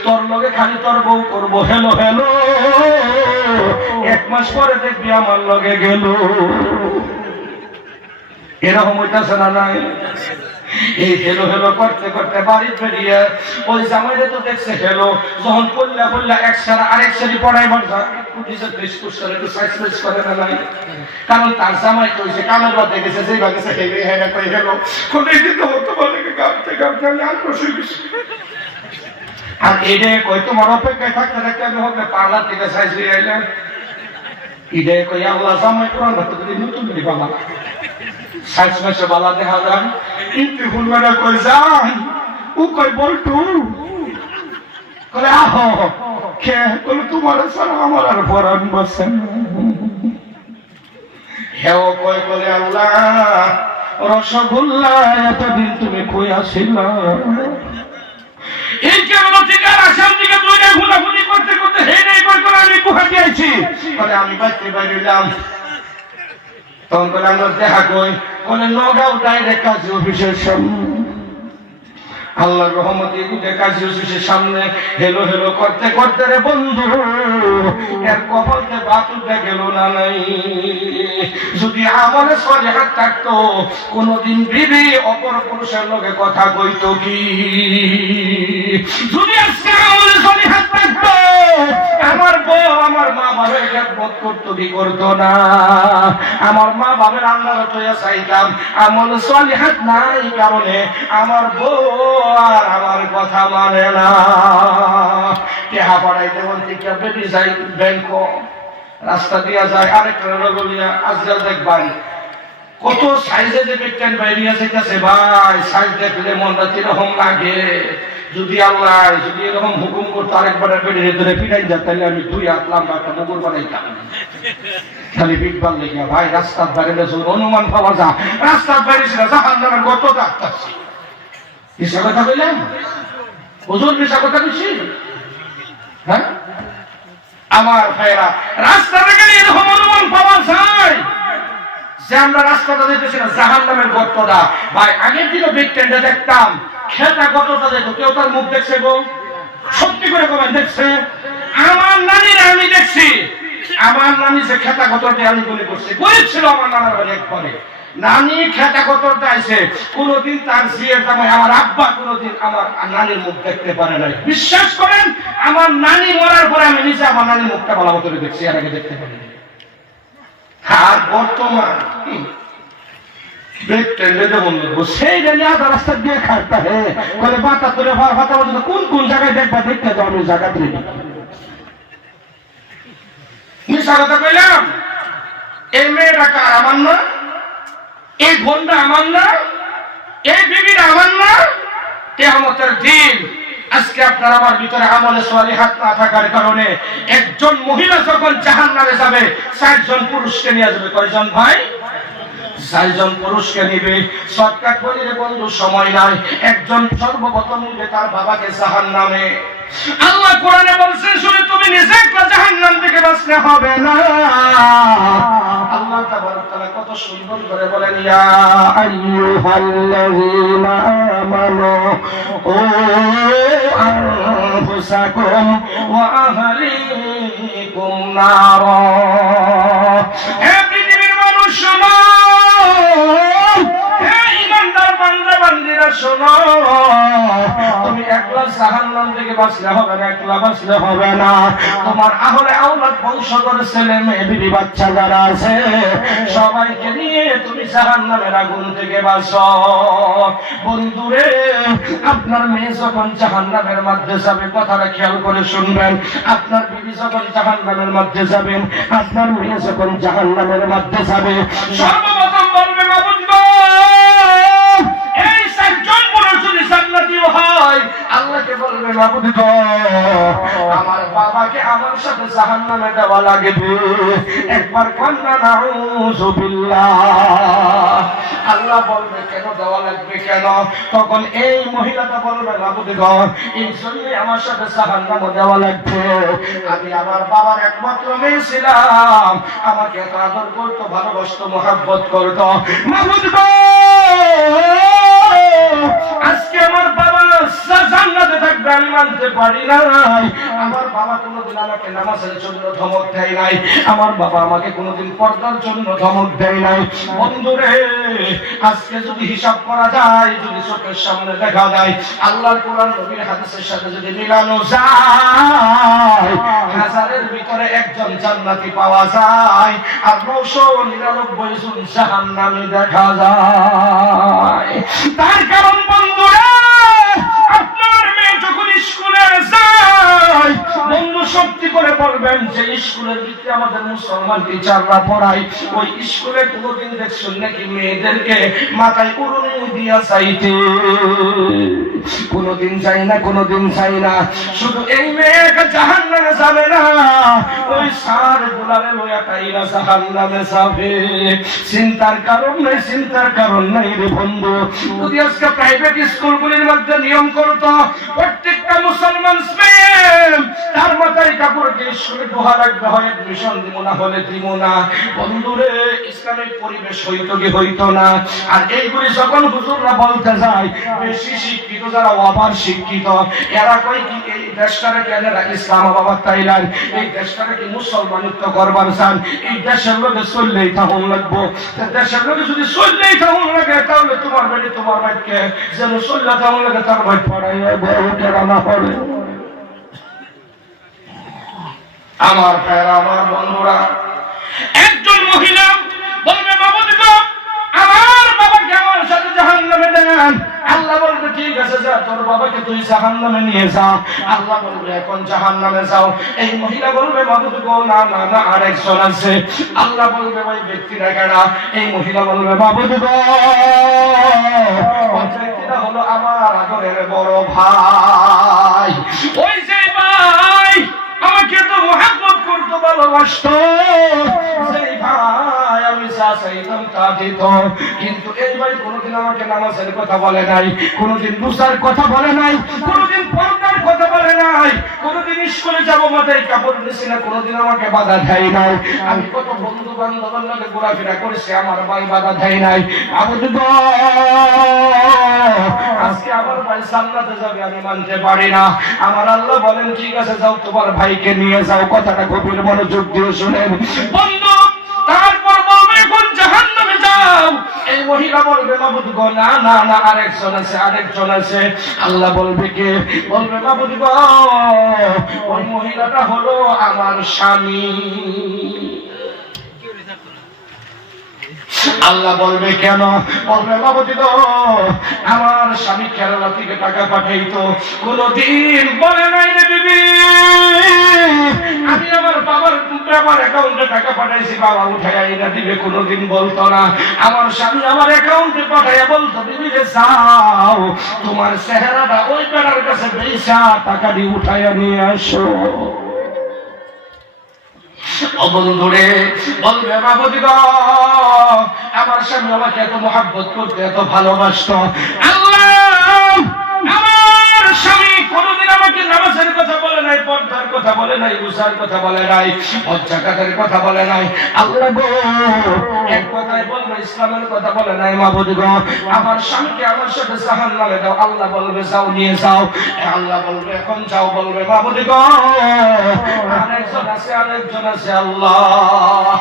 তোর লগে খালি তোর বউ করবো হেলো হেলো, 1 মাস পরে দেখবি আমার লগে গেল। এরকম হইতাছে না নাই? এই হেলো হেলো করতে করতে বাড়ি বেরিয়ে ওই জামাইরে তো দেখছে হেলো, যখন পড়লা এক সারা আরেক সারি পড়াই বাড়া কারণ তার জামাই কইছে কামের বাদে গেছে, যে গেছে হেলে হেলে কই হেলো কোনই দিন হতো বলে গামতে গামতে আমি আর বসে গেছি। আর এডে কই তোমার অপেক্ষায় থাকতে থাকতে আমি হবে পার্লার থেকে সাইজ হয়ে আইলাম। ইডে কই আল্লাহ জামাই কোরআন ভাত যদি নতুন দিলি বাবা সাইজ মাসে বালা দেখা যায়, কিন্তু হুলমানা কই যাই ও কই বলটু কলে আহো কে কলে তোমার সারা আমার আর পরান বসেন হেও কই বলে আল্লাহ রসগোল্লা এতদিন তুমি কই আসিলা এই কেমন থেকে আসাম থেকে দুইটা ঘুরাঘুরি করতে করতে হে নেই কই করে আমি গুহাটি আইছি বলে আমি বাইতে বাইরিলাম তখন বলে আমরা দেখা কই বলে নগাঁও ডাইরেক্ট কাজী অফিসের সামনে আল্লাহর রহমতে এগুলো কাজী অফিসের সামনে হেলো হেলো করতে করতে রে বন্ধু এর কপালতে বাত উঠে গেল না নাই যদি আমলে সলিহাত থাকতো কোনদিন বিবি অপর পুরুষের লগে কথা কইতো কি যদি আজকে আমলে সলিহাত থাকতো আমার বউ আমার মা বাবার খেদমত করতো কি করতো না আমার মা বাবার আল্লাহর তয়া চাইতাম আমল সলিহাত নাই কারণে আমার বউ আর আমার কথা মানে না টেহা পড়াইতে বলতে বেবি যাই ব্যাংক রাস্তা দিয়া যায় আরেকটা রগলিয়া আজকাল দেখবেন কত সাইজে যে বিজ্ঞান বাইরিয়া যেতেছে ভাই সাইজ দেখলে মনটা কিরকম লাগে যদি আল্লাহ যদি এরকম হুকুম করতো আরেকবার বেড়ে ধরে পিড়াই যা তাহলে আমি 2 হাত লম্বা একটা মুগুর বানাইতাম খালি বিকবাল লেগে ভাই রাস্তার বাইরে অনুমান পাওয়া যা রাস্তার বাইরে ছিল জাহান্নামের কত ডাক্তারছি মিশা কথা বললাম হুজুর মিশা কথা বলছি হ্যাঁ আমার ভাইরা রাস্তা থেকে এরকম অনুমান পাওয়া যায় যে আমরা রাস্তাটা দেখতেছি না জাহান্নামের গর্তটা ভাই আগের দিনও বিজ্ঞানটা দেখতাম খেতা গর্তটা দেখো কেউ তার মুখ দেখছে গো সত্যি করে কবেন দেখছে আমার নানির আমি দেখছি আমার নানি যে খেতা গর্তটা আমি গুলি করছি গরিব ছিল আমার নানার বাড়ি একবারে নানি খেতা গর্তটা আইছে কোনদিন তার জিয়ের জামাই আমার আব্বা কোনদিন আমার নানির মুখ দেখতে পারে নাই বিশ্বাস করেন আমার নানি মরার পরে আমি নিজে আমার নানির মুখটা ভালো করে দেখছি এর আগে দেখতে পারি আর বর্তমান সেই আধা রাস্তা দিয়ে খাটতে বলে বাতা তোরে ভাতা পর্যন্ত কোন কোন জায়গায় দেখবা দেখতে যাও আমি জায়গা রেডি মিশা কথা কইলাম এই মেয়েটা কার আমার না এই বোনটা আমার না এই বিবিটা আমার না কিয়ামতের দিন আজকে আপনার আমার ভিতরে আমলে সলিহাত না থাকার কারণে একজন মহিলা যখন জাহান্নামে যাবে 4 জন পুরুষকে নিয়ে যাবে কয়জন ভাই 4 জন পুরুষকে নিবে শর্টকাট বলি রে বন্ধু সময় নাই একজন সর্বপ্রথম নিবে তার বাবাকে জাহান্নামে আল্লাহ কোরআনে বলছেন শুনে তুমি নিজে একলা জাহান্নাম থেকে বাঁচতে হবে না আল্লাহ তাবারক তাআলা কত সুন্দর করে বলেন ইয়া আইয়ুহাল্লাযীনা আমানু ও আনফুসাকুম ওয়া আহলিকুম নারা হে পৃথিবীর মানুষ শোনো হে ঈমানদার বান্দা বান্দীরা শোনো তুমি একলা জাহান্নাম থেকে বাঁচলে হবে না একলা বাঁচলে হবে না তোমার আহলে আওলাদ বংশধর ছেলে মেয়ে বিবি বাচ্চা যারা আছে সবাইকে নিয়ে তুমি জাহান্নামের আগুন থেকে বাঁচো বন্ধুরে আপনার মেয়ে যখন জাহান্নামের মধ্যে যাবে কথাটা খেয়াল করে শুনবেন আপনার বিবি যখন জাহান্নামের মধ্যে যাবেন আপনার মেয়ে যখন জাহান্নামের মধ্যে যাবে সর্বপ্রথম বলবে মাবুদ গো এই 4 জন পুরুষ যদি জান্নাতি হয় আল্লাহকে বলবে মাবুদ গো আমার বাবাকে আমার সাথে জাহান্নামে দেওয়া লাগবে একবার কান্না নাউযুবিল্লাহ আল্লাহ বলবে কেন দেওয়া লাগবে কেন তখন এই মহিলাটা বলবে মাবুদ গো এই জন্যই আমার সাথে জাহান্নামে দেওয়া লাগবে আমি আমার বাবার একমাত্র মেয়ে ছিলাম আমাকে এত আদর করতো ভালোবাসতো মহব্বত করতো মাবুদ গো আজকে আমার বাবা জান্নাতে থাকবে আমি মানতে পারি নাই আমার বাবা কোনোদিন আমাকে নামাজের জন্য ধমক দেয় নাই আমার বাবা আমাকে কোনোদিন পর্দার জন্য ধমক দেয় নাই বন্ধুরে আজকে যদি হিসাব করা যায় যদি চোখের সামনে দেখা যায় আল্লাহর কোরআন নবীর হাদিসের সাথে যদি মিলানো যায় হাজারের ভিতরে একজন জান্নাতি পাওয়া যায় আর 999 জন জাহান্নামী দেখা যায় তার কারণ বন্ধুরা আপনার মেয়ে যখন স্কুলে যায় বন্ধু শক্তি করে বলবে বলবেন যে স্কুলের ভিতরে আমাদের মুসলমান টিচাররা পড়ায়, ওই স্কুলে কোনোদিন দেখছেন নাকি মেয়েদেরকে মাথায় উড়ুনি দিয়া চাইতে? কোনোদিন চাই না, কোনোদিন চাই না। শুধু এই মেয়েটা জাহান্নামে যাবে না, ওই সার গুলারে লইয়া তাইরা জাহান্নামে যাবে। চিন্তার কারণ নাই, চিন্তার কারণ নাই রে বন্ধু। যদি আজকে প্রাইভেট স্কুলগুলির মধ্যে নিয়ম করতো প্রত্যেকটা মুসলমান তার মাথায় কাপড় দিয়ে স্কুলে ঢোকা রাখবে, হয় এডমিশন দিব না হলে দিব না। বন্ধুরে, ইসলামিক পরিবেশ হইতো কি হইতো না? আর এইগুলি যখন হুজুররা বলতে যায়, বেশি শিক্ষিত যারা আবার শিক্ষিত, এরা কই কি এই দেশটারে কেন ইসলামাবাদ তাইলেন, এই দেশটারে কি মুসলমানিত্ব করবার চান? এই দেশের লোকে চললেই থাকুন লাগবো। দেশের লোকে যদি চললেই থাকুন লাগে, তাহলে তোমার বাড়ি তোমার ভাইকে যেন চললে থাকুন লাগে, তার ভাই পড়াই বড় কেরানা হবে। আমার ভাইরা, আমার বন্ধুরা, একজন মহিলা বলবে, বাবুজি গো, আমার বাবাকে আমার সাথে জাহান্নামে দেন। আল্লাহ বলবে, ঠিক আছে, যা, তোর বাবাকে তুই জাহান্নামে নিয়ে যা। আল্লাহ বলবে, এখন জাহান্নামে যাও। এই মহিলা বলবে, বাবুজি গো, না না না, আরেকজন আছে। আল্লাহ বলবে, ওই ব্যক্তিটা কেনা? এই মহিলা বলবে, বাবুজি গো, ওই ব্যক্তিটা হলো আমার আগরের বড় ভাই। ওই যে ভাই আমাকে তো মহব্বত করতো, ভালোবাসতো, সেই ভাই আমি যা চাইতাম তা দিত। কিন্তু এই ভাই কোনোদিন আমাকে নামাজের কথা বলে নাই, কোনোদিন রোজার কথা বলে নাই, কোনোদিন পর্দার কথা বলে নাই, কোনোদিন স্কুলে যাবো মাথায় কাপড় নিছি না, কোনোদিন আমাকে বাধা দেয় নাই। আমি কত বন্ধু বান্ধবের লগে ঘোরাফেরা করেছি, আমার ভাই বাধা দেয় নাই। আজকে আমার ভাই জান্নাতে যাবে আমি মানতে পারি না। আমার আল্লাহ বলেন, ঠিক আছে, যাও, তোমার ভাইকে নিয়ে যাও। কথাটা গভীর মনোযোগ দিয়ে শুনেন বন্ধু। তারপর বলবে, এখন জাহান্নামে যাও। এই মহিলা বলবে, মাবুদ গো, না না না, আরেকজন আছে, আরেকজন আছে। আল্লাহ বলবে, কে? বলবে, মাবুদ গো, ওই মহিলাটা হলো আমার স্বামী। আল্লাহ বলবে, কেন? বলবে, বাবুজি গো, আমার স্বামী কেরালা থেকে টাকা পাঠাইতো, কোনদিন বলে নাই রে বিবি, আমি আমার বাবার অ্যাকাউন্টে টাকা পাঠাইছি, বাবা উঠাইয়া এনে দিবে, কোনদিন বলতো না। আমার স্বামী আমার অ্যাকাউন্টে পাঠাইয়া বলতো, বিবি রে, যাও, তোমার চেহারাটা ওই বেড়ার কাছে বেচা টাকা দিয়ে উঠাইয়া নিয়ে আসো। বন্ধুরে, বলবে, বাবুজি গো, আমার স্বামী আমাকে এত মহব্বত করতে, এত ভালোবাসতো। আল্লাহ, আমার স্বামী কোনদিন আমাকে নামাজের কথা বলে নাই, পর্দার কথা বলে নাই, রোজার কথা বলে নাই, হজ্জাকাতের কথা বলে নাই। আল্লাহ গো, এক কথায় বলবে, ইসলামের কথা বলে নাই। মাবুদ গো, আমার স্বামীকে আমার সাথে জাহান্নামে দাও। আল্লাহ বলবে, যাও, নিয়ে যাও। আল্লাহ বলবে, এখন যাও। বলবে, মাবুদ গো, আরেকজন আছে, আরেকজন আছে। আল্লাহ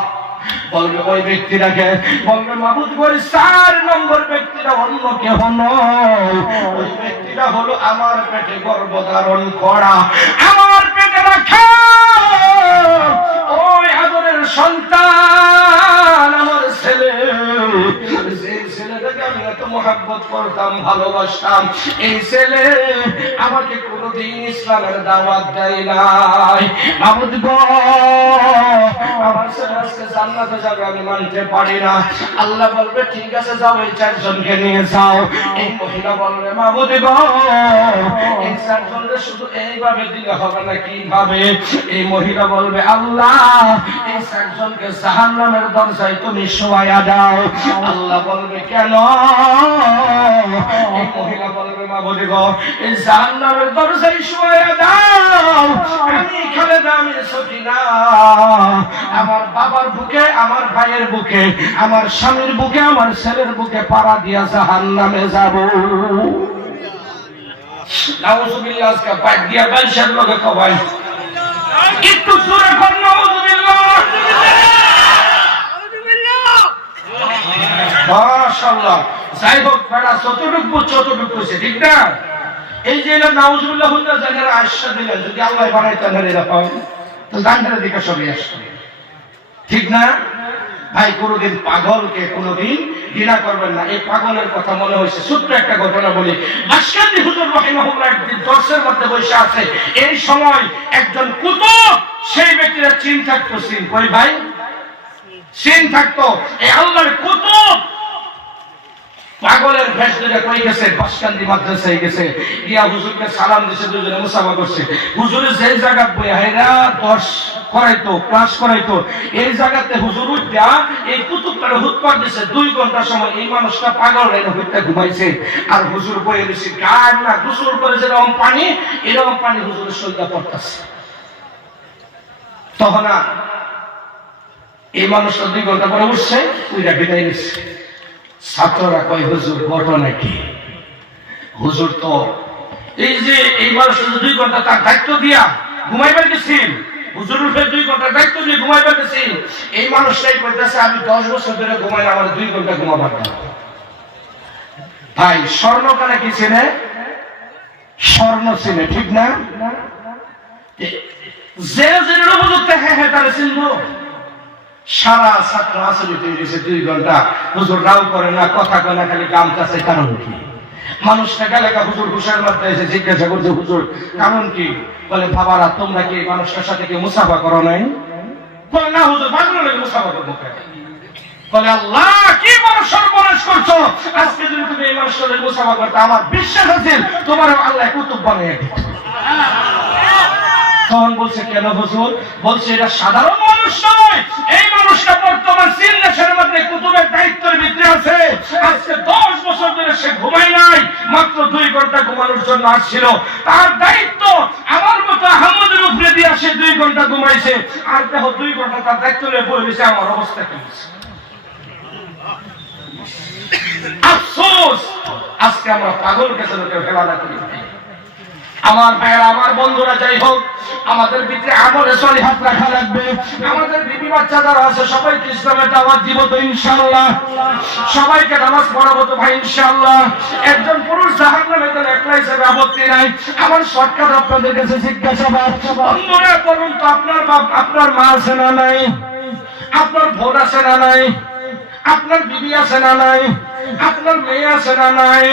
বলবে, ওই ব্যক্তিটাকে? বলবে, মাবুদ গো, 4 নম্বর ব্যক্তিটা অন্য কেহ নয়, ওই ব্যক্তিটা হলো আমার পেটে গর্ভধারণ করা, আমার পেটে রাখা ওই আদরের সন্তান, আমার ছেলে। যে ছেলেটাকে আমি এত মহব্বত করতাম, ভালোবাসতাম, এই ছেলে আমাকে কোনোদিন ইসলামের দাওয়াত দেয় নাই। মাবুদ গো, আমার ছেলে আজকে জান্নাতে যাবে আমি মানতে পারি না। আল্লাহ বলবে, ঠিক আছে, যাও, এই 4 জনকে নিয়ে যাও। এই মহিলা বলবে, মাবুদ গো, এই 4 জনকে শুধু এইভাবে দিলে হবে না, কিভাবে? এই মহিলা বলবে, আল্লাহ, এই 4 জনকে জাহান্নামের দরজায় তুমি শোয়ায়া দাও। আল্লাহ বলবে, কেন? এই মহিলা বলবে, মাবুদ গো, এই জাহান্নামের দরজায় শোয়ায়া দাও। আমি খালেদা, আমি সকিনা, আমার বাবার বুকে, আমার ভাইয়ের বুকে, আমার স্বামীর বুকে, আমার ছেলের বুকে পাড়া দিয়া জাহান্নামে যাব। নাউযুবিল্লাহ, আজকে পাক দিয়া বাইশের লোকে কবাই, একটু জোরে কর, নাউযুবিল্লাহ। মাশাআল্লাহ। যাই হোক, বেড়া যতটুকু হয়েছে, ঠিক না? এই যে নাউযুবিল্লাহ হইলে যারা আশ্বাস দিলেন, যদি আল্লাহ বানাইতেন এরকম, তো জান্নাতের দিকে সরে আসতো, ঠিক না? ভাই, কোনদিন পাগলকে কোনদিন ঘৃণা করবেন না। এই পাগলের কথা মনে হয়েছে, ছোট্ট একটা ঘটনা বলি। মাশকান্দি হুজুর রাহিমাহুল্লাহ একদিন দর্শের মধ্যে বসে আছে, এই সময় একজন কুতুব সেই ব্যক্তিরা চিন থাকতো, চিন কই ভাই চিন থাকতো, এই আল্লাহর কুতুব পাগলের ভেষ ধরে কই গেছে, বাসকান্দি মাদ্রাসায় গেছে, গিয়া হুজুরকে সালাম দিছে, দুজনে মুসাফা করছে। হুজুরে যে জায়গা বইয়া দর্শ করাইতো, ক্লাস করাইতো, এই জায়গাতে হুজুর উঠা এই কুতুবটারে হুৎপাত দিছে 2 ঘন্টা সময়। এই মানুষটা পাগল হয়ে হইতে ঘুমাইছে, আর হুজুর বইয়ে দিছে গান না গোসল করে যেরকম পানি, এরকম পানি হুজুরের শরীরে পড়তেছে। তখন এই মানুষটা 2 ঘন্টা পরে উঠছে, ওইটা বিদায় নিচ্ছে। ছাত্ররা কয় হুজুর ঘটনা কি? হুজুর তো এই যে এই মানুষটা 2 ঘন্টা তার দায়িত্ব দিয়া ঘুমাইবার গেছিল, হুজুরের উপরে 2 ঘন্টা দায়িত্ব দিয়ে ঘুমাইবার গেছিল, এই মানুষটাই বলতেছে আমি 10 বছর ধরে ঘুমাই, আমার 2 ঘন্টা ঘুমাবার না। ভাই স্বর্ণকারে কি চেনে? স্বর্ণ চেনে, ঠিক না? যে যে উপযুক্ত হ্যাঁ হ্যাঁ তারা চিনবো। সারা ছাত্র আসলে তৈরি হয়েছে 2 ঘন্টা, হুজুর রাও করে না, কথা কয় না, খালি গাম চাষে। কারণ কি? মানুষটা গেলে হুজুর হুশার মারতে এসে জিজ্ঞাসা করছে হুজুর কারণ কি? বলে বাবারা তোমরা কি এই মানুষটার সাথে কি মুসাফা করো নাই? বলে না হুজুর, পাগল লাগে মুসাফা করবো। বলে আল্লাহ কি বড় সর্বনাশ করছো, আজকে যদি তুমি এই মানুষের সাথে মুসাফা করতে আমার বিশ্বাস আছে তোমার আল্লাহ কুতুব বানিয়ে দিত। তখন বলছে কেন হুজুর? বলছে এটা সাধারণ মানুষ নয়, এই মানুষটা বর্তমান চীন দেশের মধ্যে কুতুবের দায়িত্বের ভিতরে আছে। আজকে 10 বছর ধরে সে ঘুমায় নাই, মাত্র 2 ঘন্টা ঘুমানোর জন্য আসছিল। তার দায়িত্ব আমার মতো আহমদের উপরে দিয়ে সে 2 ঘন্টা ঘুমাইছে, আর দেখো 2 ঘন্টা তার দায়িত্ব নিয়ে বলেছে। আমার অবস্থা কি? আফসোস আজকে আমরা পাগল কেসে লোকের ফেলানা করি। আমার ভাইয়েরা, আমার বন্ধুরা, যাই হোক আমাদের ভিতরে আমলে সলিহাত রাখা লাগবে। আমাদের বিবি বাচ্চা যারা আছে সবাইকে ইসলামের দাওয়াত দিব তো ইনশাআল্লাহ, সবাইকে নামাজ পড়াবো তো ভাই ইনশাআল্লাহ। একজন পুরুষ জাহান্নামে তো একলা হিসেবে আপত্তি নাই। আমার শর্টকাট আপনাদের কাছে জিজ্ঞাসাবাদ, বন্ধুরা বলুন তো আপনার বাপ আপনার মা আছে না নাই? আপনার বোন আছে না নাই? আপনার বিবি আছে না নাই? আপনার মেয়ে আছে না নাই?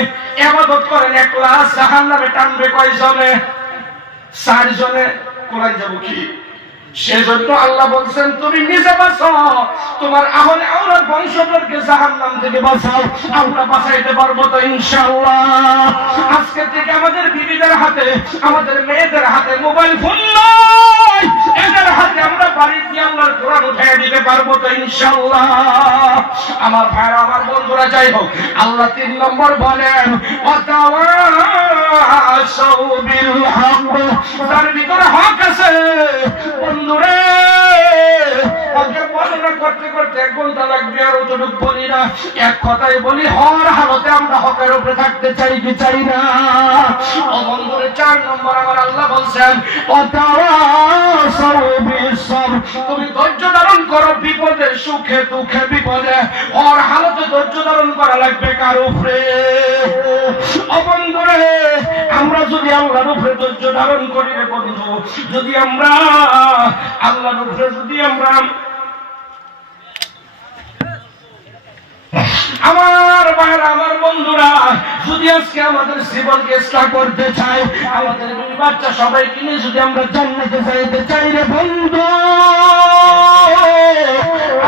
ইবাদত করেন একলা, জাহান্নামে টানবে কয়জনে? 4 জনে। কোরআন যাবো কি? সেজন্য আল্লাহ বলছেন তুমি নিজে বাঁচো, তোমার আহলে আওলাদ বংশধরকে জাহান্নাম থেকে বাঁচাও। আমরা বাঁচাইতে পারবো তো ইনশাআল্লাহ। আজকে থেকে আমাদের বিবিদের হাতে, আমাদের মেয়েদের হাতে মোবাইল ফোন নয়, এদের হাতে আমরা বাড়ির দিয়ে আল্লাহর কোরআন উঠিয়ে দিতে পারবো তো ইনশাআল্লাহ। আমার ভাইরা, আমার বন্ধুরা, যাই হোক আল্লাহ 3 নম্বর বলেন ওয়াতাওয়াসাউ বিল হক। তার ভিতরে হক আছে বন্ধুরে, ওকে বর্ণনা করতে করতে 1 ঘন্টা লাগবে, আর অতটুকু বলি না। এক কথায় বলি, হর হালতে আমরা হকের উপরে থাকতে চাই কি চাই না? ও বন্ধুরে, 4 নম্বর আমার আল্লাহ বলছেন ওয়াতাওয়াসাউ বিস সবর। তুমি ধৈর্য ধারণ করো বিপদে সুখে দুঃখে বিপদে, হর হালতে ধৈর্য ধারণ করা লাগবে। কার উপরে? ও বন্ধুরে, আমরা যদি আল্লাহর উপরে ধৈর্য ধারণ করি রে বন্ধু, যদি আমরা আল্লাহর উপরে যদি আমরা আমার ভাইরা, আমার বন্ধুরা, যদি আজকে আমাদের জীবনকে ইসলাম করতে চাই, আমাদের বাচ্চা সবাইকে নিয়ে যদি আমরা জান্নাতে যাইতে চাই রে বন্ধু,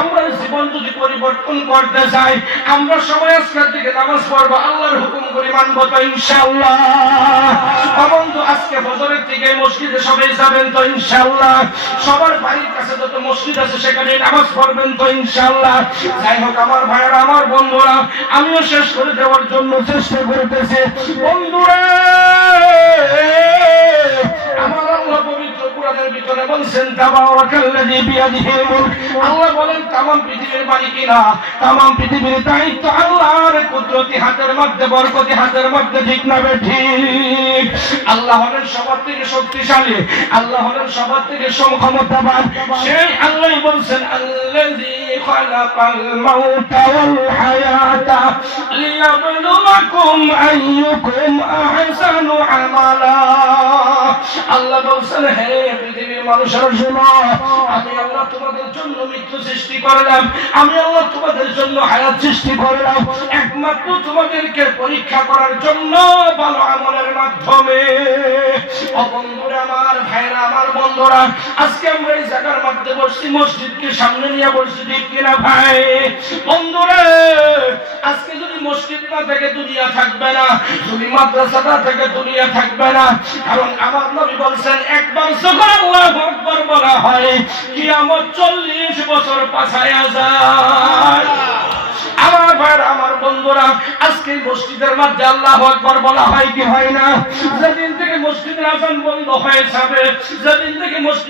আমরা জীবন যদি পরিবর্তন করতে চাই, আমরা সবাই আজকের দিকে নামাজ পড়বো, আল্লাহর হুকুম করে মানবো তো ইনশাআল্লাহ। বন্ধু, আজকে ফজরের থেকে মসজিদে সবাই যাবেন তো ইনশাআল্লাহ। সবার বাড়ির কাছে যত মসজিদ আছে সেখানে নামাজ পড়বেন তো ইনশাআল্লাহ। যাই হোক আমার ভাইয়েরা, আমার বন্ধুরা, আমিও শেষ করে দেওয়ার জন্য চেষ্টা করতেছি। বন্ধুরা, আমার আল্লাহ পবিত্র কোরআনের ভিতরে বলছেন তাবারাকাল্লাযী বিয়াদিহিল মুলক। আল্লাহ বলেন तमाम পৃথিবীর মালিকিনা, तमाम পৃথিবীর দায়িত্ব আল্লাহর কুদরতি হাতের মধ্যে, বরকতি হাতের মধ্যে, ঠিক না ঠিক? আল্লাহ হলেন সবার থেকে শক্তিশালী, আল্লাহ হলেন সবার থেকে সমক্ষমতাবান। সেই আল্লাহই বলছেন আল্লাযী খালাকাল মাউতা ওয়াল হায়াতা লিয়াবলুয়াকুম আইয়ুকুম আহসানু আমালা। আল্লাহ বলছেন হে পৃথিবীর মানুষের শোনো, আমি আল্লাহ তোমাদের জন্য মৃত্যু সৃষ্টি করলাম, আমি আল্লাহ তোমাদের জন্য হায়াত সৃষ্টি করলাম, একমাত্র তোমাদেরকে পরীক্ষা করার জন্য, ভালো আমলের মাধ্যমে। ও বন্ধুরা আমার, ভাইরা আমার, বন্ধুরা, আজকে আমরা এই জায়গার মধ্যে বসছি, মসজিদকে সামনে নিয়ে বসছি, ঠিক কিনা ভাই? বন্ধুরা, আজকে যদি মসজিদ না থেকে দুনিয়া থাকবে না, যদি মাদ্রাসাটা থেকে দুনিয়া থাকবে না। কারণ আমার নবী বলছেন, একবার যখন আল্লাহু আকবার বলা হয়, কিয়ামত 40 বছর পাছায়া যায়। আমার ভাই, আমার বন্ধুরা, আজকে মসজিদের মধ্যে আল্লাহু আকবার বলা হয় কি হয় না? যেদিন থেকে মসজিদের আযান বন্ধ হয়ে যাবে, যেদিন থেকে মসজিদ